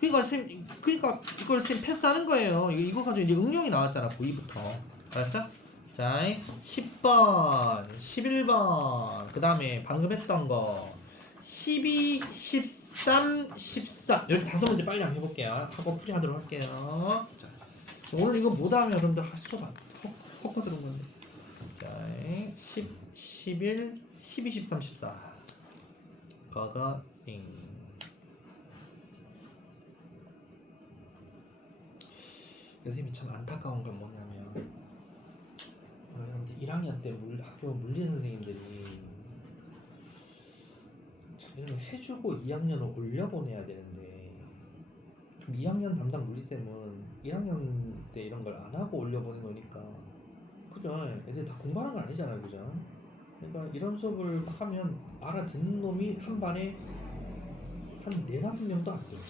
그러니까 이걸 쌤 패스하는 거예요. 이거 가지고 이제 응용이 나왔잖아, 고2부터. 알았죠? 자, 10번, 11번, 그 다음에 방금 했던 거 12, 13, 14 이렇게 5문제 빨리 한번 해볼게요. 하고 풀이하도록 할게요. 자, 오늘 이거 못하면 여러분들 할 수가 퍽퍽 들은 건데. 자, 10, 11, 12, 13, 14 거가 싱. 선생님이 참 안타까운 건 뭐냐면 여러분들 1학년 때 학교 물리 선생님들이 참 이런 거 해주고 2학년을 올려보내야 되는데 그럼 2학년 담당 물리쌤은 1학년 때 이런 걸 안 하고 올려보낸 거니까 그죠? 애들 다 공부하는 건 아니잖아요, 그죠? 그러니까 이런 수업을 하면 알아듣는 놈이 한 반에 한 4-5명도 안 돼요.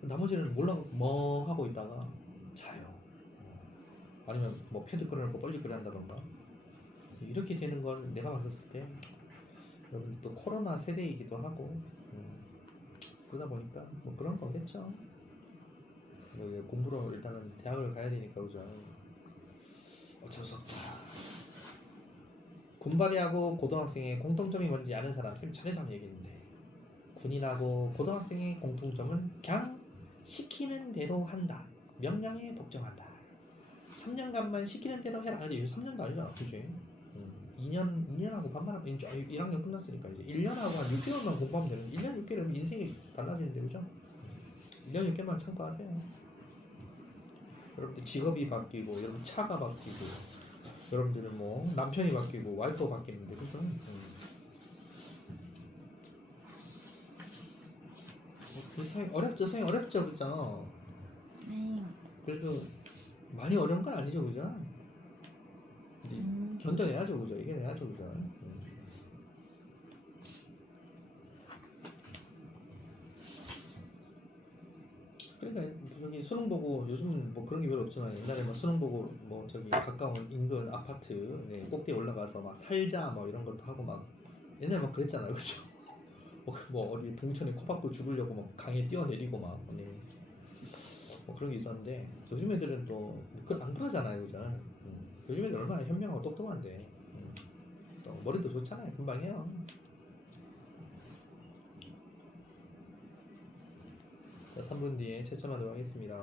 나머지는 몰라 뭐 하고 있다가 자요. 아니면 뭐 패드 꺼내놓고 뻘짓거리 한다던가. 이렇게 되는 건 내가 봤었을 때 여러분 또 코로나 세대이기도 하고 그러다 보니까 뭐 그런 거겠죠. 공부로 일단은 대학을 가야 되니까 그죠. 어쩔 수 없다. 군발이하고 고등학생의 공통점이 뭔지 아는 사람 쌤 전에도 한번 얘기했는데 군인하고 고등학생의 공통점은 그냥 시키는 대로 한다. 명령에 복종한다. 3년간만 시키는 대로 해라. 근데 이제 3년도 아니잖아, 그치? 2년하고 반만하면 이제 1학년 끝났으니까 이제 1년하고 한 6개월만 공부하면 되는. 1년 6개월이면 인생이 달라지는데, 그죠? 1년 6개월만 참고하세요. 여러분들 직업이 바뀌고, 여러분 차가 바뀌고, 여러분들은 뭐 남편이 바뀌고, 와이프가 바뀌는데, 그죠? 이 성이 어렵죠, 성이 어렵죠, 그죠? 네. 그래도 많이 어려운 건 아니죠, 그죠? 이제 견뎌내야죠, 그죠? 이겨내야죠, 그죠? 그러니까 저기 수능 보고 요즘은 뭐 그런 게 별로 없지만 옛날에 뭐 수능 보고 뭐 저기 가까운 인근 아파트 네, 꼭대기 올라가서 막 살자 뭐 이런 것도 하고 막 옛날에 막 그랬잖아요, 그죠? 뭐 어디 동천에 코 박고 죽으려고 막 강에 뛰어내리고 막 네. 뭐 그런 게 있었는데 요즘 애들은 또 안 그러잖아요, 그죠? 요즘 애들 얼마나 현명하고 똑똑한데 또 머리도 좋잖아요, 금방 해요. 자, 3분 뒤에 채점하도록 하겠습니다.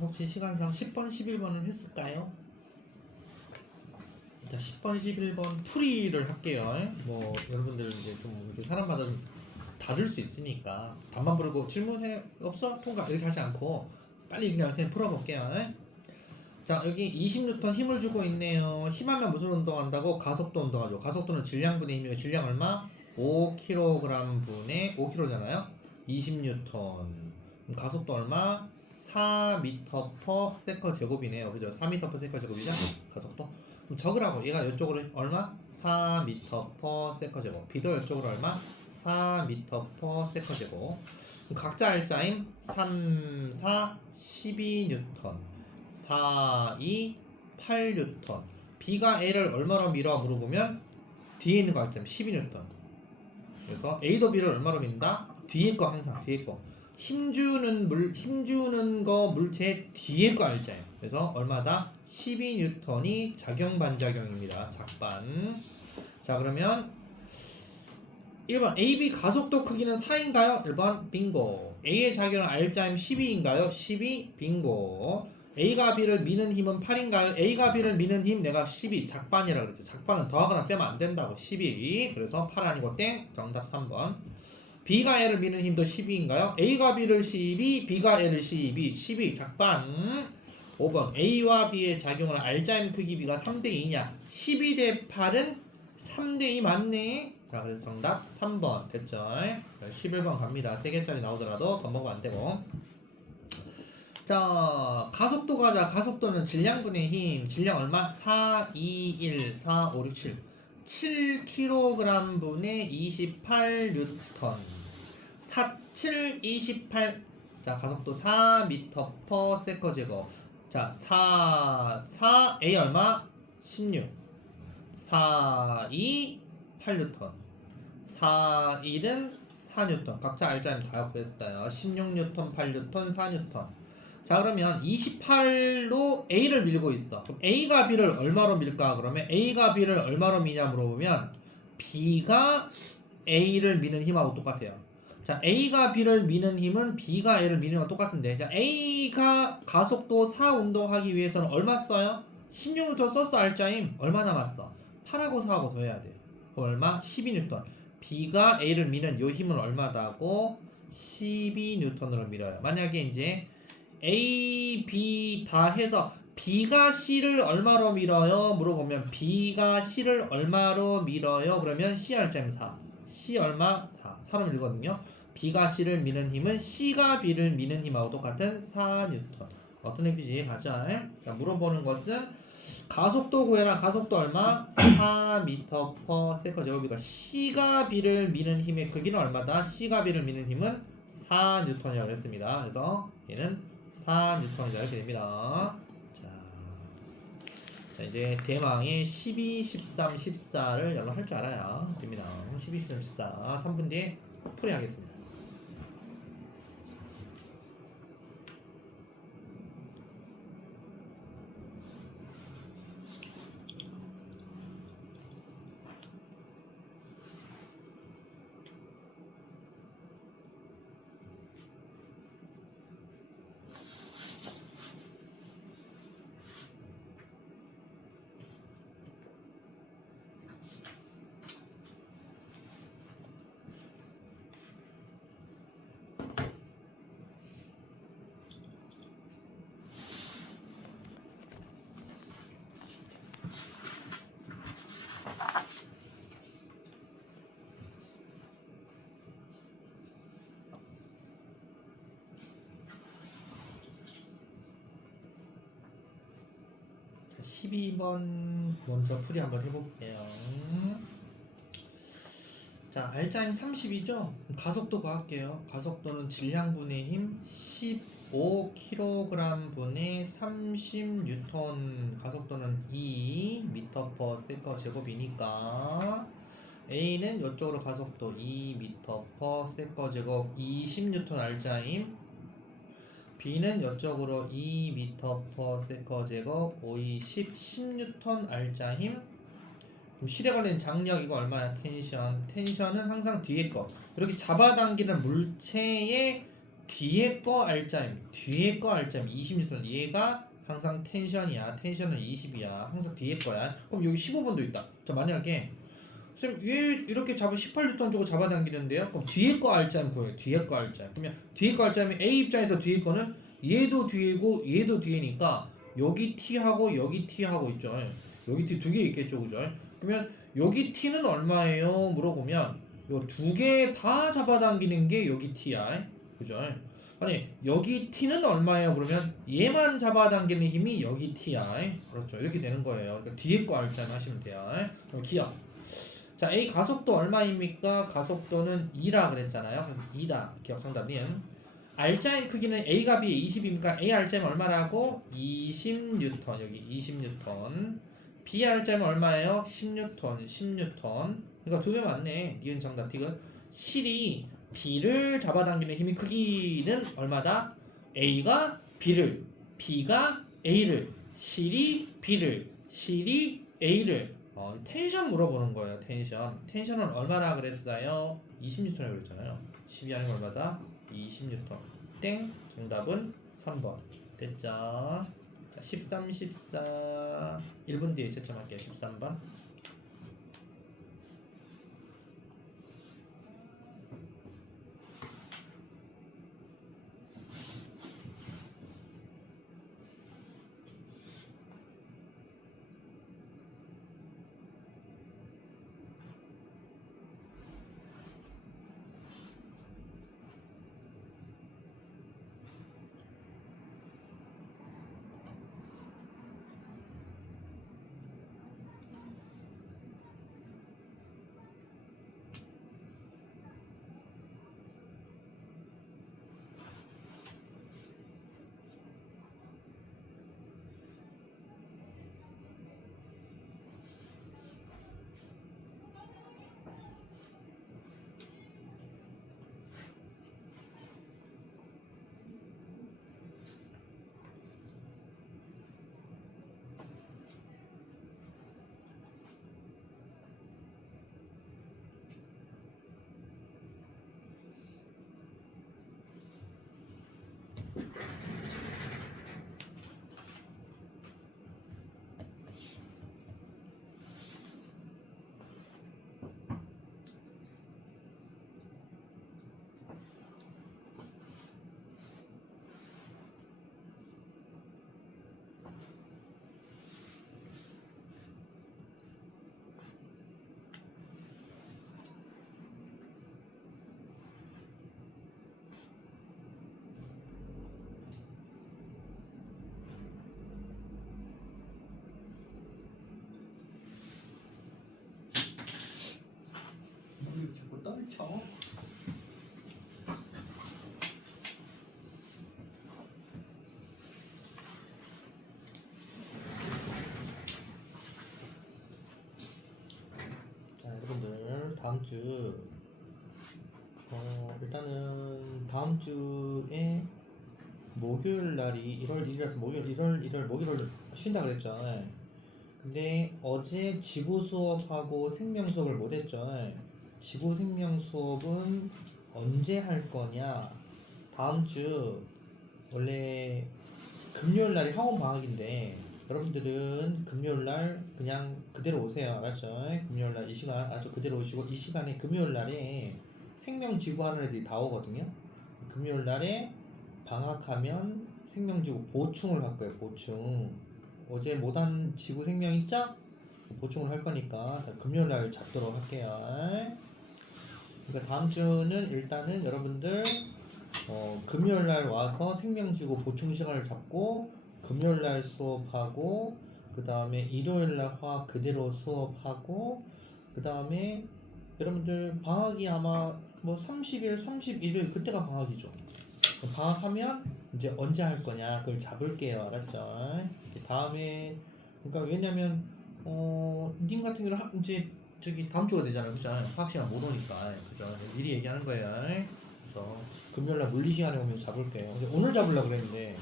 혹시 시간상 10번, 11번은 했을까요? 자, 10번, 11번 풀이를 할게요. 뭐 여러분들 이제 좀 이렇게 사람마다 좀 다를 수 있으니까 답만 부르고 질문해 없어? 통과 이렇게 하지 않고 빨리 그냥 선생님 풀어볼게요. 자, 여기 20N 힘을 주고 있네요. 힘하면 무슨 운동한다고? 가속도 운동하죠. 가속도는 질량분의 힘이고 질량 얼마? 5kg 분의 5kg잖아요. 20N. 그럼 가속도 얼마? 4m/s 제곱이네요. 그죠? 4m/s 제곱이죠? 가속도. 그럼 적으라고. 얘가 이쪽으로 얼마? 4m/s 제곱. B도 이쪽으로 얼마? 4m/s 제곱. 그럼 각자 알짜임 3, 4, 12N. 4, 2, 8N. B가 A를 얼마로 밀어 물어보면 뒤에 있는 거 알짜임 12N. 그래서 A도 B를 얼마로 민다? 뒤에 거 항상 뒤에 거. 힘주는 거 물체 뒤에 거 알짜예요. 그래서 얼마다? 12N이 작용 반작용입니다. 작반. 자, 그러면 1번 AB 가속도 크기는 4인가요? 1번 빙고. A의 작용은 R자임 12인가요? 12 빙고. A가 B를 미는 힘은 8인가요? A가 B를 미는 힘 내가 12 작반이라 그랬죠. 작반은 더하거나 빼면 안 된다고. 12. 그래서 8 아니고 땡. 정답 3번. B가 A를 미는 힘도 12인가요? A가 B를 12, B가 A를 12, 12 작반. 5번 A와 B의 작용을 R자임 크기 B가 3대2냐? 12대 8은 3대2 맞네. 자, 그래서 정답 3번 됐죠? 11번 갑니다. 3개짜리 나오더라도 겁먹으면 안 되고. 자, 가속도 가자. 가속도는 질량분의 힘. 질량 얼마? 4, 2, 1, 4, 5, 6, 7. 7kg 분의 28N. 4, 7, 28. 자, 가속도 4m/s 제곱. 자, 4, A 얼마? 16. 4, 2, 8N. 4, 1은 4N. 각자 알자임 다 그랬어요. 16N, 8N, 4N. 자, 그러면 28로 A를 밀고 있어. 그럼 A가 B를 얼마로 밀까? 그러면 A가 B를 얼마로 미냐 물어보면 B가 A를 미는 힘하고 똑같아요. 자, A가 B를 미는 힘은 B가 A를 미는 힘하고 똑같은데, 자, A가 가속도 4 운동하기 위해서는 얼마 써요? 16N 썼어. 알짜임 얼마 남았어? 8하고 4하고 더해야 돼. 그럼 얼마? 12N. B가 A를 미는 요 힘은 얼마다고? 12N으로 밀어요. 만약에 이제 A, B 다 해서 B가 C를 얼마로 밀어요? 물어보면 B가 C를 얼마로 밀어요? 그러면 C 알짜임 4. C 얼마? 4. 4로 밀거든요. B가 C를 미는 힘은 C가 B를 미는 힘하고 똑같은 4N. 어떤 얘기지? 가자. 자, 물어보는 것은 가속도 구해라. 가속도 얼마? 4m/s 제곱이니까 C가 B를 미는 힘의 크기는 얼마다? C가 B를 미는 힘은 4N이라고 했습니다. 그래서 얘는 4N이다 이렇게 됩니다. 자, 이제 대망의 12, 13, 14를 여러분 할 줄 알아야 됩니다. 12, 13, 14 3분 뒤에 풀이하겠습니다. 자, 12번 먼저 풀이 한번 해볼게요. 자, 알짜임 30이죠? 가속도 구할게요. 가속도는 질량분의 힘 15kg 분의 30N. 가속도는 2m/s 제곱이니까 A는 이쪽으로 가속도 2m/s 제곱 20N 알짜임. B는 이쪽으로 2m/s 제곱 10N 알짜임. 그럼 실에 걸리는 장력 이거 얼마야? 텐션. 텐션은 항상 뒤에 거. 이렇게 잡아당기는 물체의 뒤에 거 알짜임. 뒤에 거 알짜임 20N. 얘가 항상 텐션이야. 텐션은 20이야. 항상 뒤에 거야. 그럼 여기 15번도 있다. 자, 만약에 선생님 얘 이렇게 18N 주고 잡아당기는데요. 그럼 뒤에 거 알짜임 구해요. 뒤에 거 알짜임. 그러면 뒤에 거 알짜임이 A 입장에서 뒤에 거는 얘도 뒤에고 얘도 뒤에니까 여기 T하고 여기 T하고 있죠. 여기 T 두 개 있겠죠. 그죠? 그러면 여기 T는 얼마예요? 물어보면 요 두 개 다 잡아당기는 게 여기 T야. 그죠? 아니 여기 T는 얼마예요? 그러면 얘만 잡아당기는 힘이 여기 T야. 그렇죠. 이렇게 되는 거예요. 그러니까 뒤에 거 알짜임 하시면 돼요. 그럼 기억. 자, A 가속도 얼마입니까? 가속도는 2라 그랬잖아요. 그래서 2다. 기억 정답은. 알짜임 크기는 A가 B에 20입니까? A 알짜임 얼마라고? 20N. 여기 20N. B 알짜임 얼마예요? 10N. 10N. 그러니까 두 배 맞네. 니은 정답 티귿. 실이 B를 잡아당기는 힘의 크기는 얼마다? A가 B를, B가 A를, 실이 B를, 실이 A를. 텐션 물어보는 거예요. 텐션. 텐션은 얼마나 그랬어요? 20N라고 그랬잖아요. 12 하는 거 얼마다? 20N. 땡. 정답은 3번. 됐죠? 자, 13, 14. 1분 뒤에 채점할게요. 13번. 자꾸 떨쳐. 다음 주 일단은 다음 주에 목요일 날이 1월 1일이라서 목요일 쉰다 그랬죠. 예. 근데 어제 지구 수업하고 생명 수업을 못 했죠. 예. 지구 생명 수업은 언제 할 거냐? 다음 주 원래 금요일 날이 학원 방학인데 여러분들은 금요일 날 그냥 그대로 오세요. 알았죠? 금요일 날 이 시간 아주 그대로 오시고 이 시간에 금요일 날에 생명 지구 하는 애들이 다 오거든요. 금요일 날에 방학하면 생명지구 보충을 할 거예요. 보충. 어제 못한 지구 생명 있죠? 보충을 할 거니까 금요일 날 잡도록 할게요. 그러니까 다음 주는 일단은 여러분들 금요일 날 와서 생명지구 보충 시간을 잡고 금요일 날 수업하고 그 다음에 일요일 날 화학 그대로 수업하고 그 다음에 여러분들 방학이 아마 뭐 30일, 31일 그때가 방학이죠. 방학하면 이제 언제 할 거냐 그걸 잡을게요. 알았죠? 다음에 그러니까 왜냐면 님 같은 경우는 이제 저기 다음 주가 되잖아요. 그죠? 화학 시간 못 오니까 그죠? 미리 얘기하는 거예요. 그래서 금요일날 물리 시간에 오면 잡을게요. 근데 오늘 잡으려고 그랬는데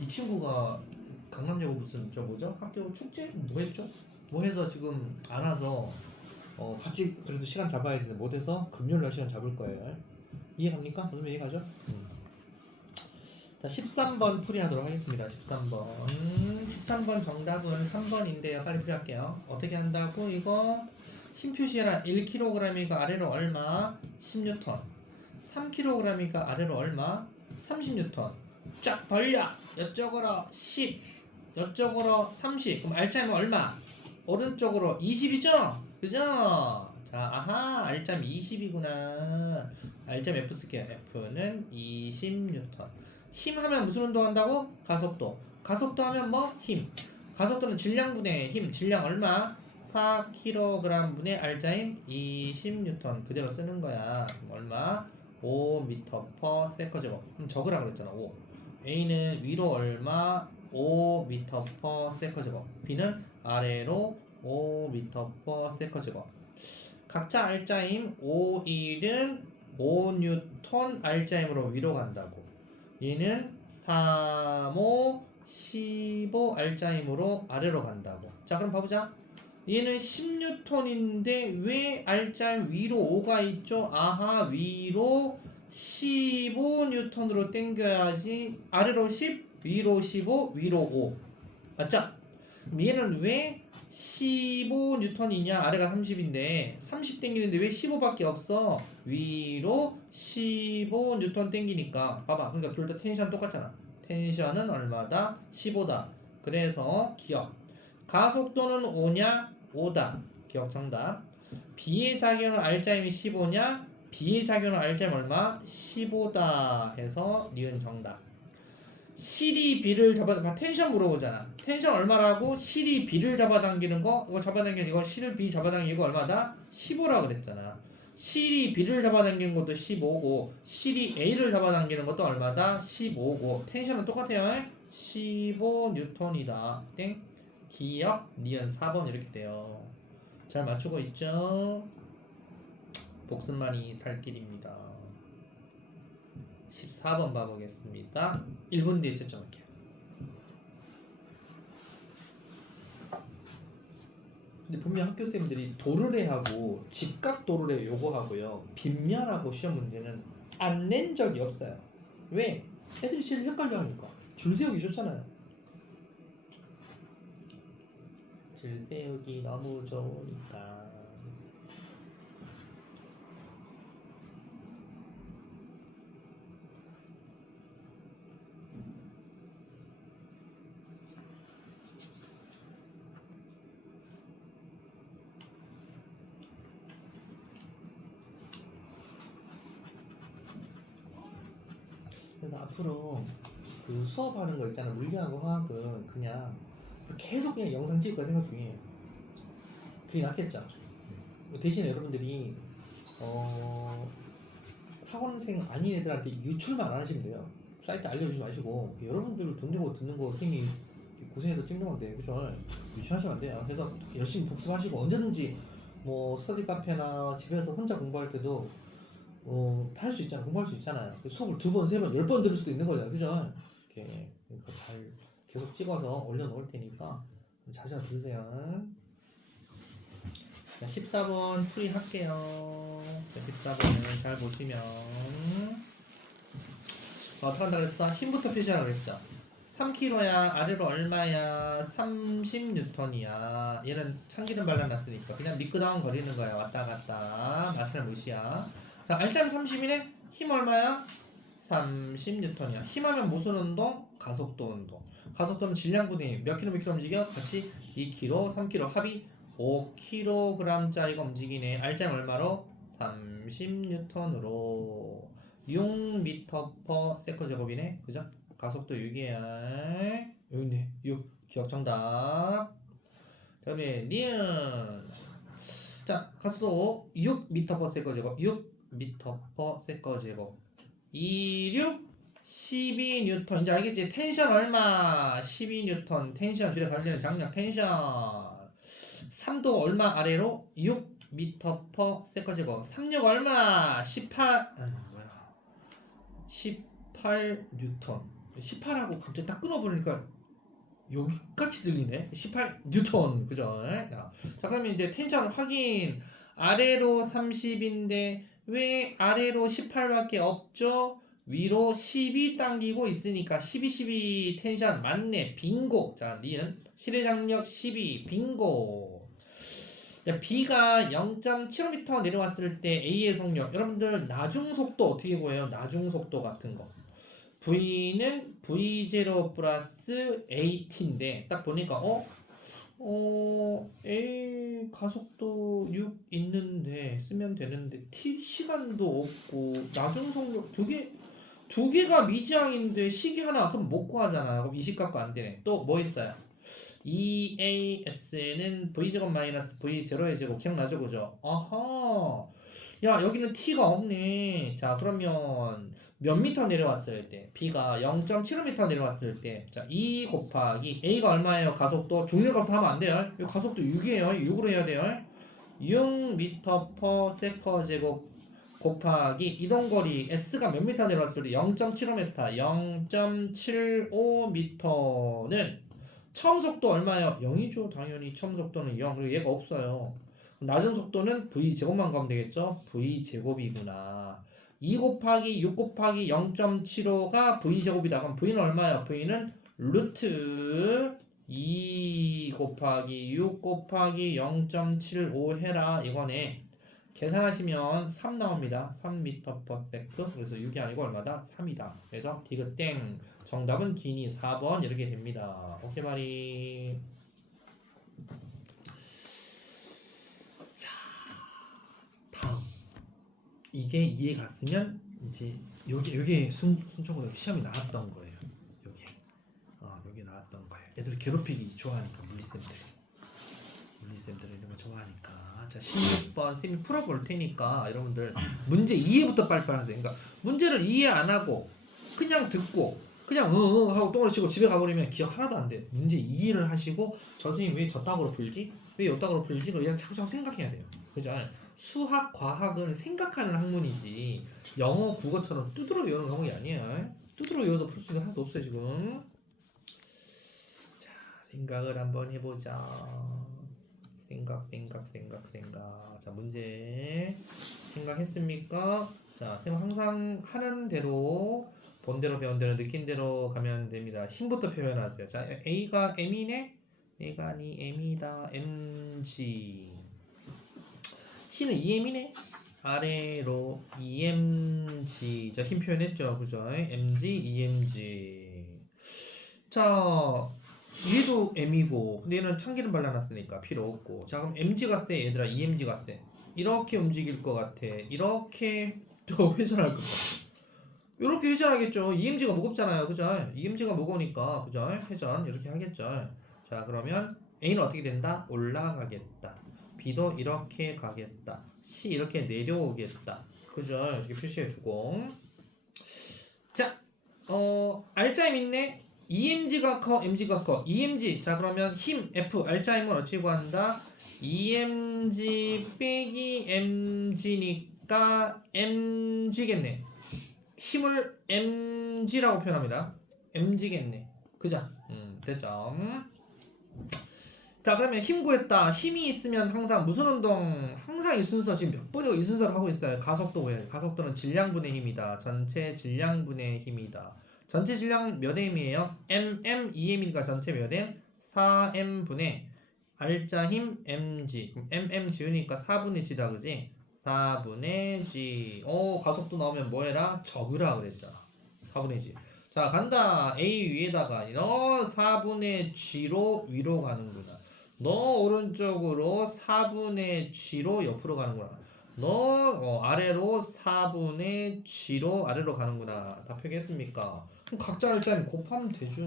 이 친구가 강남여고 무슨 저 뭐죠? 학교 축제 뭐 했죠? 뭐 해서 지금 안 와서 같이 그래도 시간 잡아야 되는데 못해서 금요일날 시간 잡을 거예요. 이해갑니까? 무슨 이해가죠? 자, 13번 풀이하도록 하겠습니다. 13번 정답은 3번인데요. 빨리 풀이할게요. 어떻게 한다고? 이거 힘 표시해라. 1kg이니까 아래로 얼마? 10N. 3kg이니까 아래로 얼마? 30N. 쫙 벌려. 이쪽으로 10, 이쪽으로 30. 그럼 알짜면 얼마? 오른쪽으로 20이죠? 그죠? 자, 아하, 알짬 20이구나. 알짬 F 쓸게요. F는 20N. 힘 하면 무슨 운동한다고? 가속도. 가속도 하면 뭐? 힘. 가속도는 질량분의 힘. 질량 얼마? 4kg 분의 알짜임 20N. 그대로 쓰는 거야. 얼마? 5m/s 제곱. 그럼 적으라 그랬잖아. 5. A는 위로 얼마? 5m/s 제곱. B는 아래로 5m/s 제곱. 각자 알짜임 5일은 5N 알짜임으로 위로 간다고. 얘는 3호 15 알짜임으로 아래로 간다고. 자, 그럼 봐보자. 얘는 10N인데 왜 알짜임 위로 5가 있죠? 아하, 위로 15N으로 당겨야지. 아래로 10, 위로 15, 위로 5. 맞죠? 그럼 얘는 왜 15N이냐? 아래가 30인데 30 당기는데 왜 15밖에 없어? 위로 15N 당기니까 봐봐. 그러니까 둘 다 텐션 똑같잖아. 텐션은 얼마다? 15다. 그래서 기억. 가속도는 5냐? 5다. 기억 정답. B의 작용은 알짜임이 15냐? B의 작용은 알짜임 얼마? 15다 해서 니은 정답. 실이 B를 잡아당기는 텐션 물어보잖아. 텐션 얼마라고? 실이 B를 잡아당기는 거 이거 잡아당기는 이거 실을 B 잡아당기고 얼마다? 15라 그랬잖아. 실이 B를 잡아당기는 것도 15고 실이 A를 잡아당기는 것도 얼마다? 15고 텐션은 똑같아요. 15N이다. 땡. 기억 니은 4번 이렇게 돼요. 잘 맞추고 있죠? 복습만이 살 길입니다. 14번 봐보겠습니다. 1분 뒤에 채점할게요. 근데 분명 학교쌤들이 도르래하고 직각 도르래 요거하고요 빗면하고 시험 문제는 안 낸 적이 없어요. 왜? 애들이 제일 헷갈려 하니까. 줄 세우기 좋잖아요. 줄 세우기 너무 좋으니까. 그래서 앞으로 그 수업하는 거 있잖아. 물리하고 화학은 그냥 계속 그냥 영상 찍을까 생각 중이에요. 그게 낫겠죠. 대신에 여러분들이 학원생 아닌 애들한테 유출만 안 하시면 돼요. 사이트 알려주지 마시고 여러분들 돈 내고 듣는 거 선생님이 고생해서 찍는 건데 그죠? 유출하시면 안 돼요. 그래서 열심히 복습하시고 언제든지 뭐 스터디 카페나 집에서 혼자 공부할 때도 다 할 수 있잖아. 공부할 수 있잖아요. 수업을 2번, 3번, 10번 들을 수도 있는 거잖아. 그죠? 이렇게 그러니까 잘 계속 찍어서 올려놓을 테니까 자주 들으세요. 자, 14번 풀이 할게요. 자, 14번은 잘 보시면 어떻게 한다 그랬어? 힘부터 표시하라 그랬죠. 3kg야. 아래로 얼마야? 30N이야. 얘는 참기름 발라놨으니까 그냥 미끄덩 거리는 거야. 왔다 갔다. 마찰 무시야. 자, 알짜리 30이네? 힘 얼마야? 30N이야. 힘하면 무슨 운동? 가속도 운동. 가속도는 질량분이 몇 킬로 몇 킬로 움직여? 같이 2kg, 3kg 합이 5kg짜리가 움직이네. 알짜리 얼마로? 30N으로 6m/s 제곱이네. 그죠? 가속도 6이야. 여기 있네. 6. 기억 정답. 다음에 니은. 자, 가속도 6m/s 제곱. 6m/s 제곱. 26 12N. 이제 알겠지? 텐션 얼마? 12N. 텐션 줄에 관련된 장력 텐션. 3도 얼마 아래로? 6m/s 제곱. 36 얼마? 18N. 18하고 갑자기 딱 끊어버리니까 여기까지 들리네. 18N. 그죠? 자, 그러면 이제 텐션 확인. 아래로 30인데 왜 아래로 18밖에 없죠? 위로 12 당기고 있으니까 12 텐션 맞네. 빙고. 자, 니은 실의 장력 12 빙고. 자, B가 0.75m 내려왔을 때 A의 속력. 여러분들 나중 속도 어떻게 보여요? 나중 속도 같은 거. V는 V0 플러스 AT인데 딱 보니까 A 가속도 6 있는데 쓰면 되는데 T 시간도 없고 나중 속력 두 개가 미지항인데 시기 하나 그럼 못 구하잖아요. 그럼 20 갖고 안 되네. 또 뭐 있어요? EAS는 V제곱 마이너스 V0의 제곱 기억나죠? 그죠? 아하. 야, 여기는 T가 없네. 자, 그러면 몇 미터 내려왔을 때 B가 0.75m 내려왔을 때 자, 2 곱하기 A가 얼마예요? 가속도 중력값도 하면 안 돼요. 이 가속도 6이에요. 6으로 해야 돼요. 6m/s 제곱 곱하기 이동거리 S가 몇 미터 내려왔을 때 0.75m 0.75m는 처음 속도 얼마예요? 0이죠. 당연히 처음 속도는 0. 그리고 얘가 없어요. 낮은 속도는 V제곱만 가면 되겠죠? V제곱이구나. 2 곱하기 6 곱하기 0.75가 V제곱이다. 그럼 V는 얼마예요? V는 루트 2 곱하기 6 곱하기 0.75 해라. 이거네. 계산하시면 3 나옵니다. 3m/s. 그래서 6이 아니고 얼마다? 3이다. 그래서 디귿땡. 정답은 기니 4번 이렇게 됩니다. 오케이 바리. 자, 다음. 이게 이해 갔으면 이제 여기 순천고등학교 시험이 나왔던 거예요. 여기 나왔던 거예요. 애들 괴롭히기 좋아하니까 물리쌤들이 이런 거 좋아하니까. 자, 16번 쌤이 풀어볼 테니까 여러분들 문제 이해부터 빨리빨리 하세요. 그러니까 문제를 이해 안 하고 그냥 듣고 그냥 응 하고 똥을 치고 집에 가버리면 기억 하나도 안 돼. 문제 이해를 하시고 저 선생님 왜 저 딱으로 풀지? 왜 요 딱으로 풀지? 그걸 자꾸 생각해야 돼요. 그죠? 수학, 과학은 생각하는 학문이지 영어, 국어처럼 두드러 외우는 과목이 아니에요. 두드러 외워서 풀 수 있는 하나도 없어요 지금. 자, 생각을 한번 해보자. 생각. 자, 문제 생각했습니까? 자, 선생님 항상 하는 대로 본 대로 배운 대로 느낀 대로 가면 됩니다. 힘부터 표현하세요. 자, A가 M이네? 얘가 아니 M이다. MG. C는 EM이네? 아래로 EMG. 자, 힘 표현했죠. 그죠? MG, EMG. 자, 얘도 M이고 근데 얘는 참기름 발라놨으니까 필요 없고. 자, 그럼 MG가 세 얘들아. EMG가 세. 이렇게 움직일 것 같아. 이렇게 또 회전할 것 같아. 이렇게 회전하겠죠. EMG가 무겁잖아요. 그죠? EMG가 무거우니까 그죠? 회전 이렇게 하겠죠. 자, 그러면 A는 어떻게 된다? 올라가겠다. B도 이렇게 가겠다. C 이렇게 내려오겠다. 그죠? 이렇게 표시해 두고. 자, 알짜임 있네. EMG가 커, MG가 커. EMG. 자, 그러면 힘 F 알짜임은 어찌 구한다? EMG 빼기 MG니까 MG겠네. 힘을 MG라고 표현합니다. MG겠네. 그죠? 됐죠? 자, 그러면 힘 구했다. 힘이 있으면 항상 무슨 운동? 항상 이 순서 지금 몇 번이고 이 순서를 하고 있어요. 가속도 구해야지. 가속도는 질량분의 힘이다. 전체 질량분의 힘이다. 전체 질량 몇 M이에요? EM이니까 전체 몇 M? 4M분의 R자 힘 mg. 그럼 지우니까 4분의 g다, 그지? 4분의 g. 가속도 나오면 뭐 해라? 적으라 그랬잖아. 4분의 g. 자, 간다. A 위에다가 너 4분의 g로 위로 가는구나. 너 오른쪽으로 4분의 g로 옆으로 가는구나. 너 아래로 4분의 g로 아래로 가는구나. 다 표기했습니까? 그럼 각자 일자는 곱하면 되죠.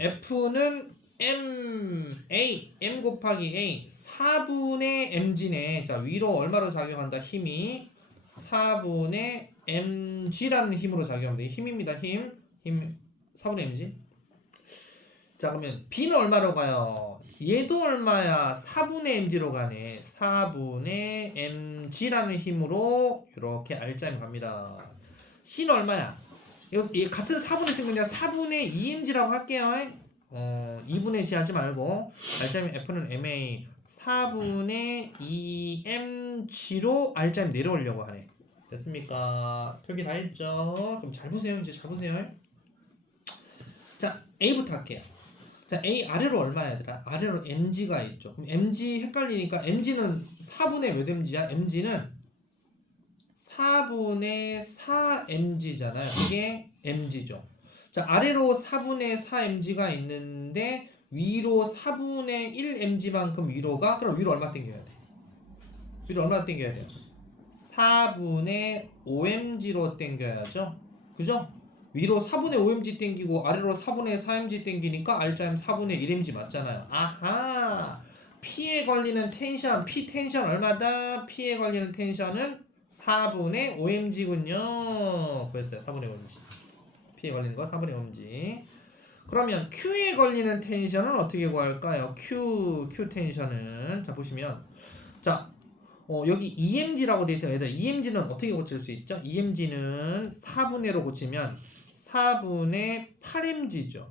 F는 M 곱하기 A 4분의 mg네. 자, 위로 얼마로 작용한다? 힘이 4분의 mg라는 힘으로 작용합니다. 힘입니다. 힘 4분의 mg. 자, 그러면 B는 얼마로 가요? 얘도 얼마야? 4분의 mg로 가네. 4분의 mg라는 힘으로 이렇게 R자임 갑니다. C는 얼마야? 이거 같은 4분의 C는 그냥 4분의 2mg라고 할게요. 2분의 C 하지 말고 R자임 F는 MA 4분의 2mg로 R자임 내려오려고 하네. 됐습니까? 표기 다 했죠? 그럼 잘 보세요. 이제 잘 보세요. 자, A부터 할게요. 자, A 아래로 얼마야, 얘들아? 아래로 mg가 있죠. 그럼 mg 헷갈리니까 mg는 4분의 몇 mg야? mg는 4분의 4mg잖아요. 이게 mg죠. 자, 아래로 4분의 4mg가 있는데 위로 4분의 1mg만큼 위로가? 그럼 위로 얼마 당겨야 돼? 위로 얼마 당겨야 돼요? 4분의 5mg로 당겨야죠. 그죠? 위로 4분의 5mg 땡기고 아래로 4분의 4mg 땡기니까 R자임 4분의 1mg 맞잖아요. 아하! P에 걸리는 텐션, P 텐션 얼마다? P에 걸리는 텐션은 4분의 5mg군요. 그랬어요. 4분의 5mg. P에 걸리는 거 4분의 5mg. 그러면 Q에 걸리는 텐션은 어떻게 구할까요? Q 텐션은 자, 보시면 자, 여기 EMG라고 돼 있어요. 얘들 EMG는 어떻게 고칠 수 있죠? EMG는 4분의로 고치면 4분의 8mg죠.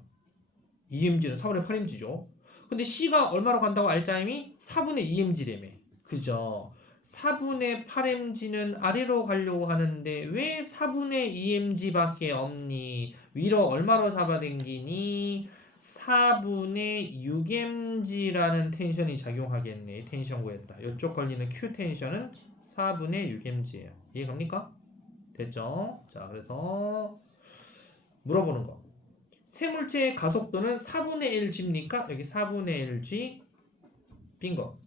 EMG는 4분의 8mg죠. 근데 C가 얼마로 간다고? R자임이 4분의 2mg라며. 그죠? 4분의 8mg는 아래로 가려고 하는데 왜 4분의 2mg밖에 없니? 위로 얼마로 잡아당기니? 4분의 6mg라는 텐션이 작용하겠네. 텐션 구했다. 이쪽 걸리는 Q 텐션은 4분의 6mg예요. 이해갑니까? 됐죠? 자, 그래서 물어보는 거. 세물체의 가속도는 4분의 1g입니까? 여기 4분의 1g 빈거.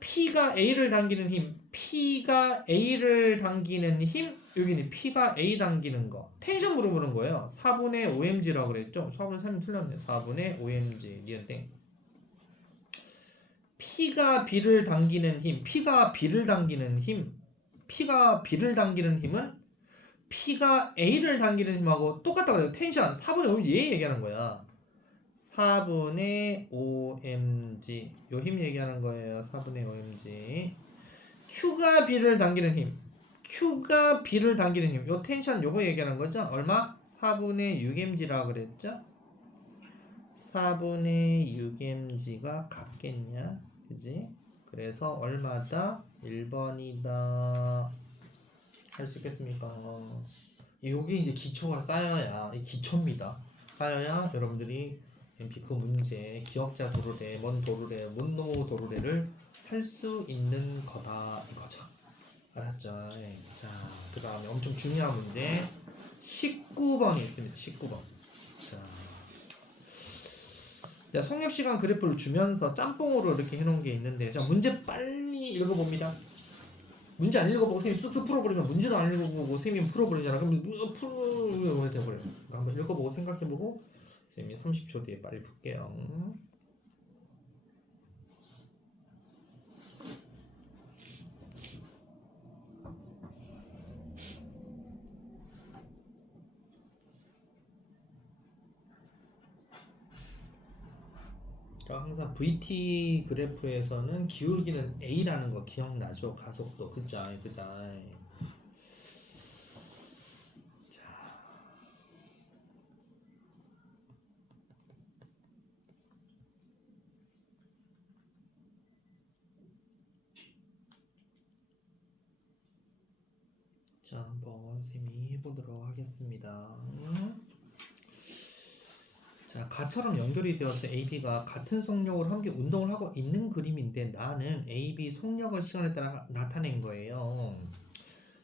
P가 A를 당기는 힘, P가 A를 당기는 힘, 여기는 P가 A 당기는 거. 텐션 물어보는 거예요. 4분의 5mg라고 그랬죠? 4분의 3이 틀렸네. 4분의 5mg. 니은땡. P가 B를 당기는 힘, P가 B를 당기는 힘, P가 B를 당기는 힘은 P가 A를 당기는 힘하고 똑같다고 그래요. 텐션 4분의 5mg 얘 얘기하는 거야. 4분의 5mg 요 힘 얘기하는 거예요. 4분의 5mg. Q가 B를 당기는 힘, Q가 B를 당기는 힘, 요 텐션 요거 얘기하는 거죠. 얼마? 4분의 6mg라고 그랬죠. 4분의 6mg가 같겠냐, 그지? 그래서 얼마다? 1번이다. 할 수 있겠습니까? 요게 이제 기초가 쌓여야, 이 기초입니다. 쌓여야 여러분들이 MP 그 문제, 기억자 도르래, 먼 도르래, 문노 도르래를 할 수 있는 거다 이거죠. 알았죠? 네. 자, 그 다음에 엄청 중요한 문제 19번이 있습니다. 19번. 자, 속력시간 그래프를 주면서 짬뽕으로 이렇게 해놓은 게 있는데, 자, 문제 빨리 읽어봅니다. 문제 안 읽어보고 쌤이 쓱쓱 풀어버리면 문제도 안 읽어보고 쌤이 풀어버리잖아. 그럼 풀어버리면 돼버려요. 한번 읽어보고 생각해보고 쌤이 30초 뒤에 빨리 풀게요. 자, 자, 항상 VT 그래프에서는 기울기는 A라는 거 기억나죠? 가속도. 그자, 그자. 자, 한번 쌤이 해보도록 하겠습니다. 자, 가처럼 연결이 되어서 AB가 같은 속력으로 함께 운동을 하고 있는 그림인데 나는 AB 속력을 시간에 따라 나타낸 거예요.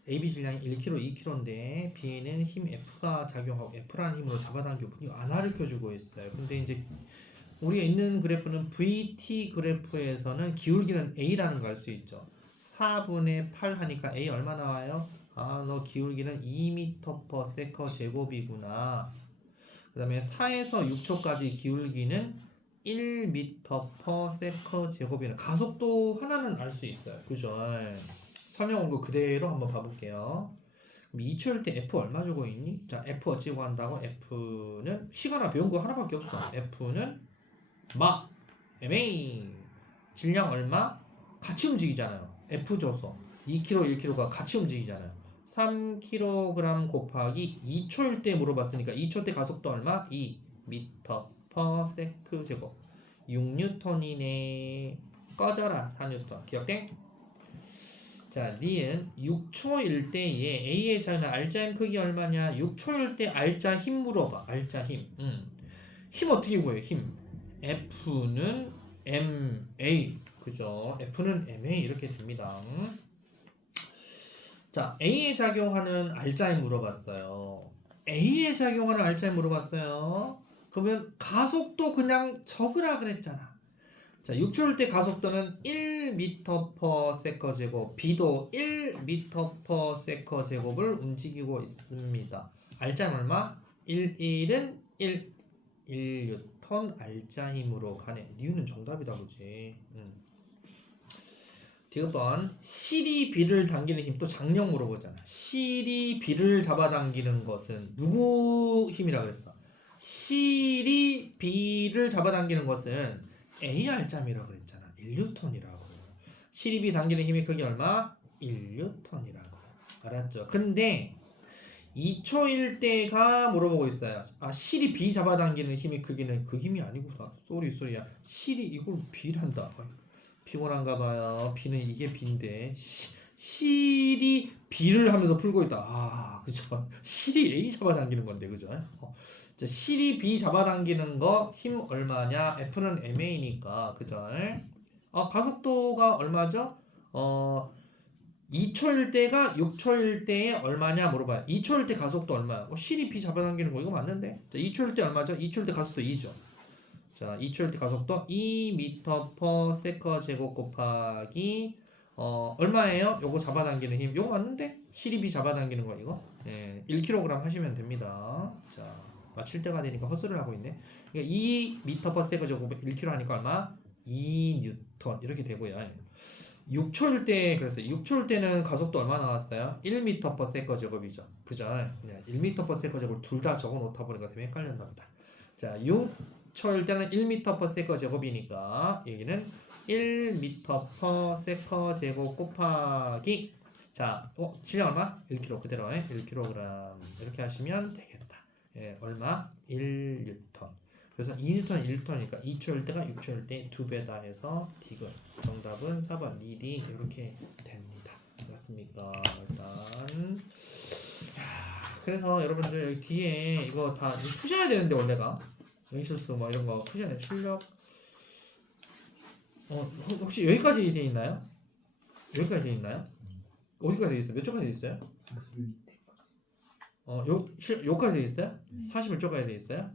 AB 질량이 1kg, 2kg인데 B는 힘 F가 작용하고 F라는 힘으로 잡아당기고 안 가르쳐주고 있어요. 근데 이제 우리가 있는 그래프는 VT 그래프에서는 기울기는 A라는 걸 알 수 있죠. 4분의 8 하니까 A 얼마 나와요? 아, 너 기울기는 2m/s 제곱이구나. 그 다음에 4에서 6초까지 기울기는 1m/s 제곱이나 가속도 하나는 알 수 있어요. 그죠? 설명 온 거 그대로 한번 봐볼게요. 그럼 2초일 때 F 얼마 주고 있니? 자, F 어찌 구한다고? F는 시간아 배운 거 하나밖에 없어. F는 마 MA 질량 얼마? 같이 움직이잖아요. F 줘서 2kg, 1kg가 같이 움직이잖아요. 3kg 곱하기 2초일 때 물어봤으니까 2초 때 가속도 얼마? 2m/s 제곱 6N이네. 꺼져라 4N. 기억돼? 자, 니은 6초일 때에 A의 자는 알자 힘 크기 얼마냐? 6초일 때 알자 힘 물어봐. 알자 힘. 힘 어떻게 구해요? 힘. F는 MA. 그죠? F는 MA 이렇게 됩니다. 자, A에 작용하는 알자에 물어봤어요. A에 작용하는 알자에 물어봤어요. 그러면 가속도 그냥 적으라 그랬잖아. 자, 6초일 때 가속도는 1m/s 제곱, B도 1m/s 제곱을 움직이고 있습니다. 알자는 얼마? 1은 1N 알자 힘으로 가네. 니은은 정답이다 그지? 디귿번 실이 B를 당기는 힘. 또 장력 물어보잖아. 실이 B를 잡아당기는 것은 누구 힘이라 그랬어? 실이 B를 잡아당기는 것은 A 알짬이라고 그랬잖아. 1N이라고. 실이 B 당기는 힘의 크기 얼마? 1N이라고. 알았죠? 근데 2초일 때가 물어보고 있어요. 아, 실이 B 잡아당기는 힘의 크기는 그 힘이 아니구나. 쏘리야. 실이 이걸 B란다. 피곤한가 봐요. B는 이게 B인데 실이 B를 하면서 풀고 있다. 아, 그죠? 실이 A 잡아당기는 건데, 그죠? 자, 실이 B 잡아당기는 거 힘 얼마냐? F는 MA니까, 그죠? 가속도가 얼마죠? 2초일 때가 6초일 때에 얼마냐 물어봐요. 2초일 때 가속도 얼마야? 실이 B 잡아당기는 거 이거 맞는데? 자, 2초일 때 얼마죠? 2초일 때 가속도 2죠. 자, 2초일 때 가속도 2m/s 제곱 곱하기 얼마예요? 요거 잡아당기는 힘. 요거 맞는데? 실이 B 잡아당기는 거 이거? 예, 1kg 하시면 됩니다. 자, 맞출 때가 되니까 헛소리를 하고 있네. 그러니까 2m/s 제곱 1kg 하니까 얼마? 2N 이렇게 되고요. 6초일 때 그래서 6초일 때는 가속도 얼마 나왔어요? 1m/s 제곱이죠. 그죠? 1m/s 제곱 둘 다 적어 놓다 보니까 좀 헷갈렸나 보다. 자, 6초일 때는 1m/s 제곱이니까 여기는 1m/s 제곱 곱하기 자, 질량 얼마? 1kg 그대로 1kg 이렇게 하시면 되겠다. 예, 얼마? 1N. 그래서 2N, 1N이니까 2초일 때가 6초일 때 2배다 해서 디귿. 정답은 4번 니디 이렇게 됩니다. 맞습니까? 일단 그래서 여러분들 여기 뒤에 이거 다 푸셔야 되는데 원래가 영실수 뭐 이런 거 푸셔야 돼. 출력 혹시 여기까지 돼 있나요? 여기까지 돼 있나요? 어디까지 돼 있어요? 몇 초까지 돼 있어요? 요까지 돼 있어요? 41초까지 돼 있어요?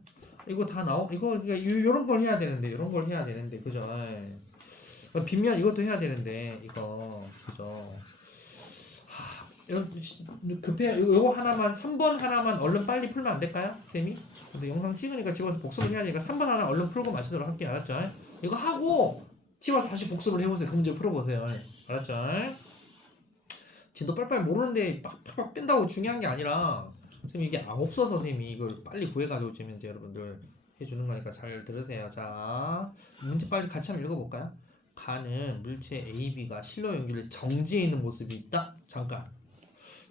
이거 다 이거 요런 걸 해야 되는데 요런 걸 해야 되는데 그죠? 빗면 이것도 해야 되는데 이거 그죠? 급해 요거 하나만 3번 하나만 얼른 빨리 풀면 안 될까요? 쌤이? 근데 영상 찍으니까 집어서 복습을 해야 되니까 3번 하나 얼른 풀고 마치도록 할게요. 알았죠? 이거 하고 집어서 다시 복습을 해보세요. 그 문제 풀어보세요. 알았죠? 진도 빨빨 모르는데 빡빡 뺀다고 중요한 게 아니라 선생님 이게 없어서 선생님이 이걸 빨리 구해가지고 주면 돼요 여러분들. 해주는 거니까 잘 들으세요. 자, 문제 빨리 같이 한번 읽어볼까요? 가는 물체 AB가 실로 연결돼 정지해 있는 모습이 있다. 잠깐.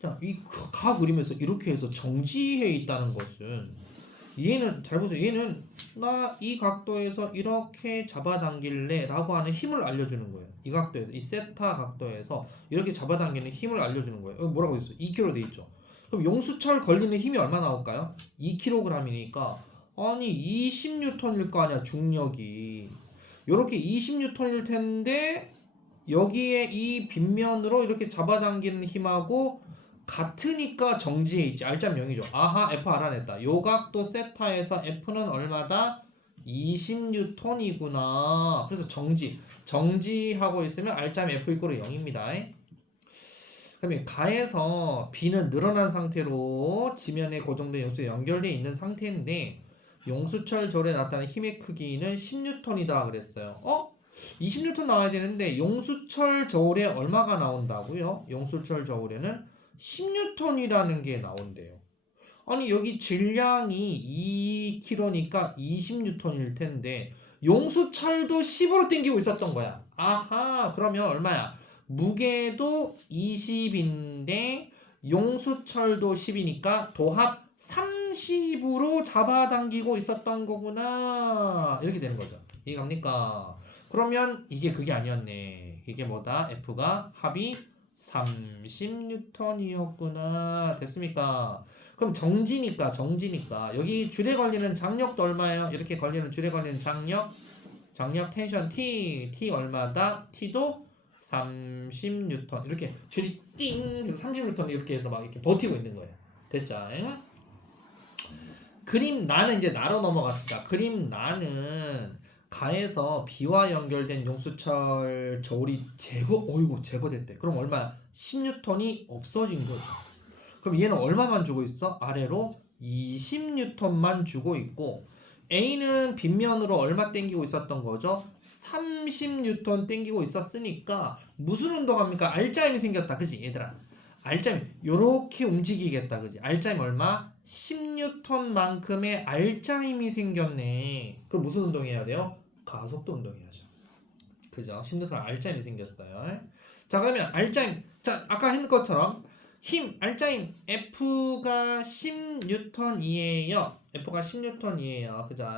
자, 이 가 그림에서 이렇게 해서 정지해 있다는 것은 얘는 잘 보세요. 얘는 나 이 각도에서 이렇게 잡아당길래 라고 하는 힘을 알려주는 거예요. 이 각도에서 이 세타 각도에서 이렇게 잡아당기는 힘을 알려주는 거예요. 여기 뭐라고 있어? 2kg 돼 있죠. 그럼 용수철 걸리는 힘이 얼마 나올까요? 2kg이니까 아니 20N일 거 아니야 중력이. 요렇게 20N일 텐데 여기에 이 빗면으로 이렇게 잡아당기는 힘하고 같으니까 정지해 있지. R점 0이죠. 아하, F 알아냈다. 요 각도 세타에서 F는 얼마다? 20N이구나. 그래서 정지하고 있으면 R점 F 이꼴 0입니다. 그다음에 가에서 B는 늘어난 상태로 지면에 고정된 용수에 연결되어 있는 상태인데 용수철 저울에 나타나는 힘의 크기는 10N이다 그랬어요. 20N 나와야 되는데 용수철 저울에 얼마가 나온다고요? 용수철 저울에는 10N이라는 게 나온대요. 아니 여기 질량이 2kg니까 20N일 텐데 용수철도 10으로 당기고 있었던 거야. 아하, 그러면 얼마야? 무게도 20인데 용수철도 10이니까 도합 30으로 잡아당기고 있었던 거구나. 이렇게 되는 거죠. 이해갑니까? 그러면 이게 그게 아니었네. 이게 뭐다? F가 합이 30N이었구나. 됐습니까? 그럼 정지니까 여기 줄에 걸리는 장력도 얼마예요? 이렇게 걸리는 줄에 걸리는 장력 텐션 T 얼마다? T도 30N. 이렇게 줄이 띵 해서 30N 이렇게 해서 막 이렇게 버티고 있는 거예요. 됐죠? 그림 나는 이제 나로 넘어갑시다. 그림 나는 가에서 B와 연결된 용수철 저울이 제거됐대. 그럼 얼마? 10N이 없어진 거죠. 그럼 얘는 얼마만 주고 있어? 아래로 20N만 주고 있고 A는 빗면으로 얼마 땡기고 있었던 거죠? 30N 땡기고 있었으니까 무슨 운동합니까? R자임이 생겼다. 그치 얘들아? R자임 요렇게 움직이겠다. 그치? R자임 얼마? 10N만큼의 R자임이 생겼네. 그럼 무슨 운동해야 돼요? 가속도 운동해야죠. 그죠? 10N R자임이 생겼어요. 자 그러면 R자임, 자 아까 했는 것처럼 힘 R자임 F가 10N이에요. F가 10N이에요. 그죠?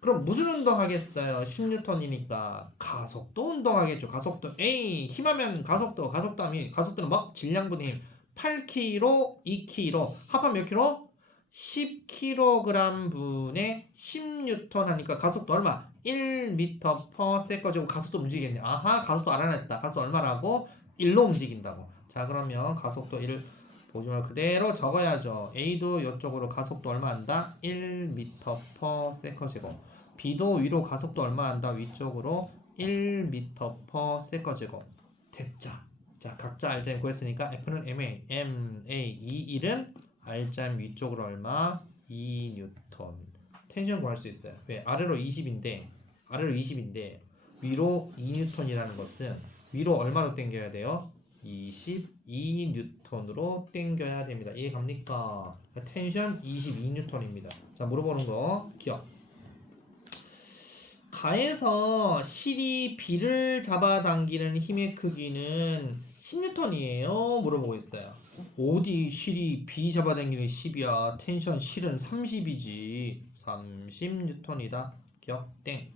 그럼 무슨 운동 하겠어요? 10N이니까 가속도 운동하겠죠. 가속도 A 힘하면 가속도는 뭐? 질량분의 힘 8kg, 2kg 합하면 몇 kg? 10kg 분의 10N 하니까 가속도 얼마? 1m/s 가속도 움직이겠네. 아하, 가속도 알아냈다. 가속도 얼마라고? 1로 움직인다고. 자 그러면 가속도 1 보지 말고 그대로 적어야죠. A도 이쪽으로 가속도 얼마 한다? 1m/s. B도 위로 가속도 얼마 한다? 위쪽으로 1m/s. 됐죠. 자 각자 R자임 구했으니까 F는 MA 21은 R자임 위쪽으로 얼마? 2N. 텐션 구할 수 있어요. 왜? 아래로 20인데 위로 2N이라는 것은 위로 얼마로 당겨야 돼요? 22N으로 당겨야 됩니다. 이해 갑니까? 텐션 22N입니다. 자 물어보는 거 기억. 가에서 실이 B를 잡아당기는 힘의 크기는 10N이에요. 물어보고 있어요. 어디 실이 B 잡아당기는 10이야. 텐션 실은 30이지. 30N이다. 기억 땡.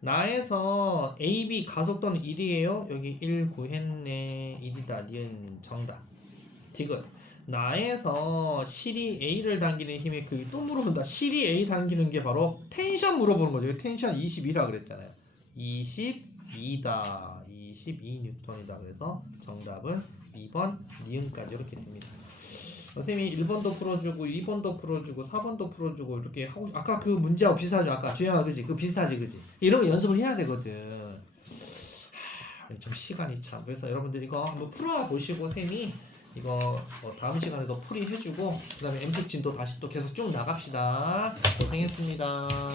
나에서 AB 가속도는 1이에요. 여기 1 구했네. 1이다. 니은 정답. 디귿. 나에서 실이 A를 당기는 힘의 크기 또 물어본다. 실이 A 당기는 게 바로 텐션 물어보는 거죠. 텐션 22라 그랬잖아요. 22다. 22N이다. 그래서 정답은 2번 니은까지 이렇게 됩니다. 선생님이 1번도 풀어주고 2번도 풀어주고 4번도 풀어주고 이렇게 하고 아까 그 문제하고 비슷하죠. 아까 주영아 그지? 그 비슷하지 그지? 이런 거 연습을 해야 되거든. 좀 시간이 참. 그래서 여러분들 이거 한번 풀어보시고 쌤이 이거 다음 시간에도 풀이 해주고 그 다음에 M특진도 다시 또 계속 쭉 나갑시다. 고생했습니다.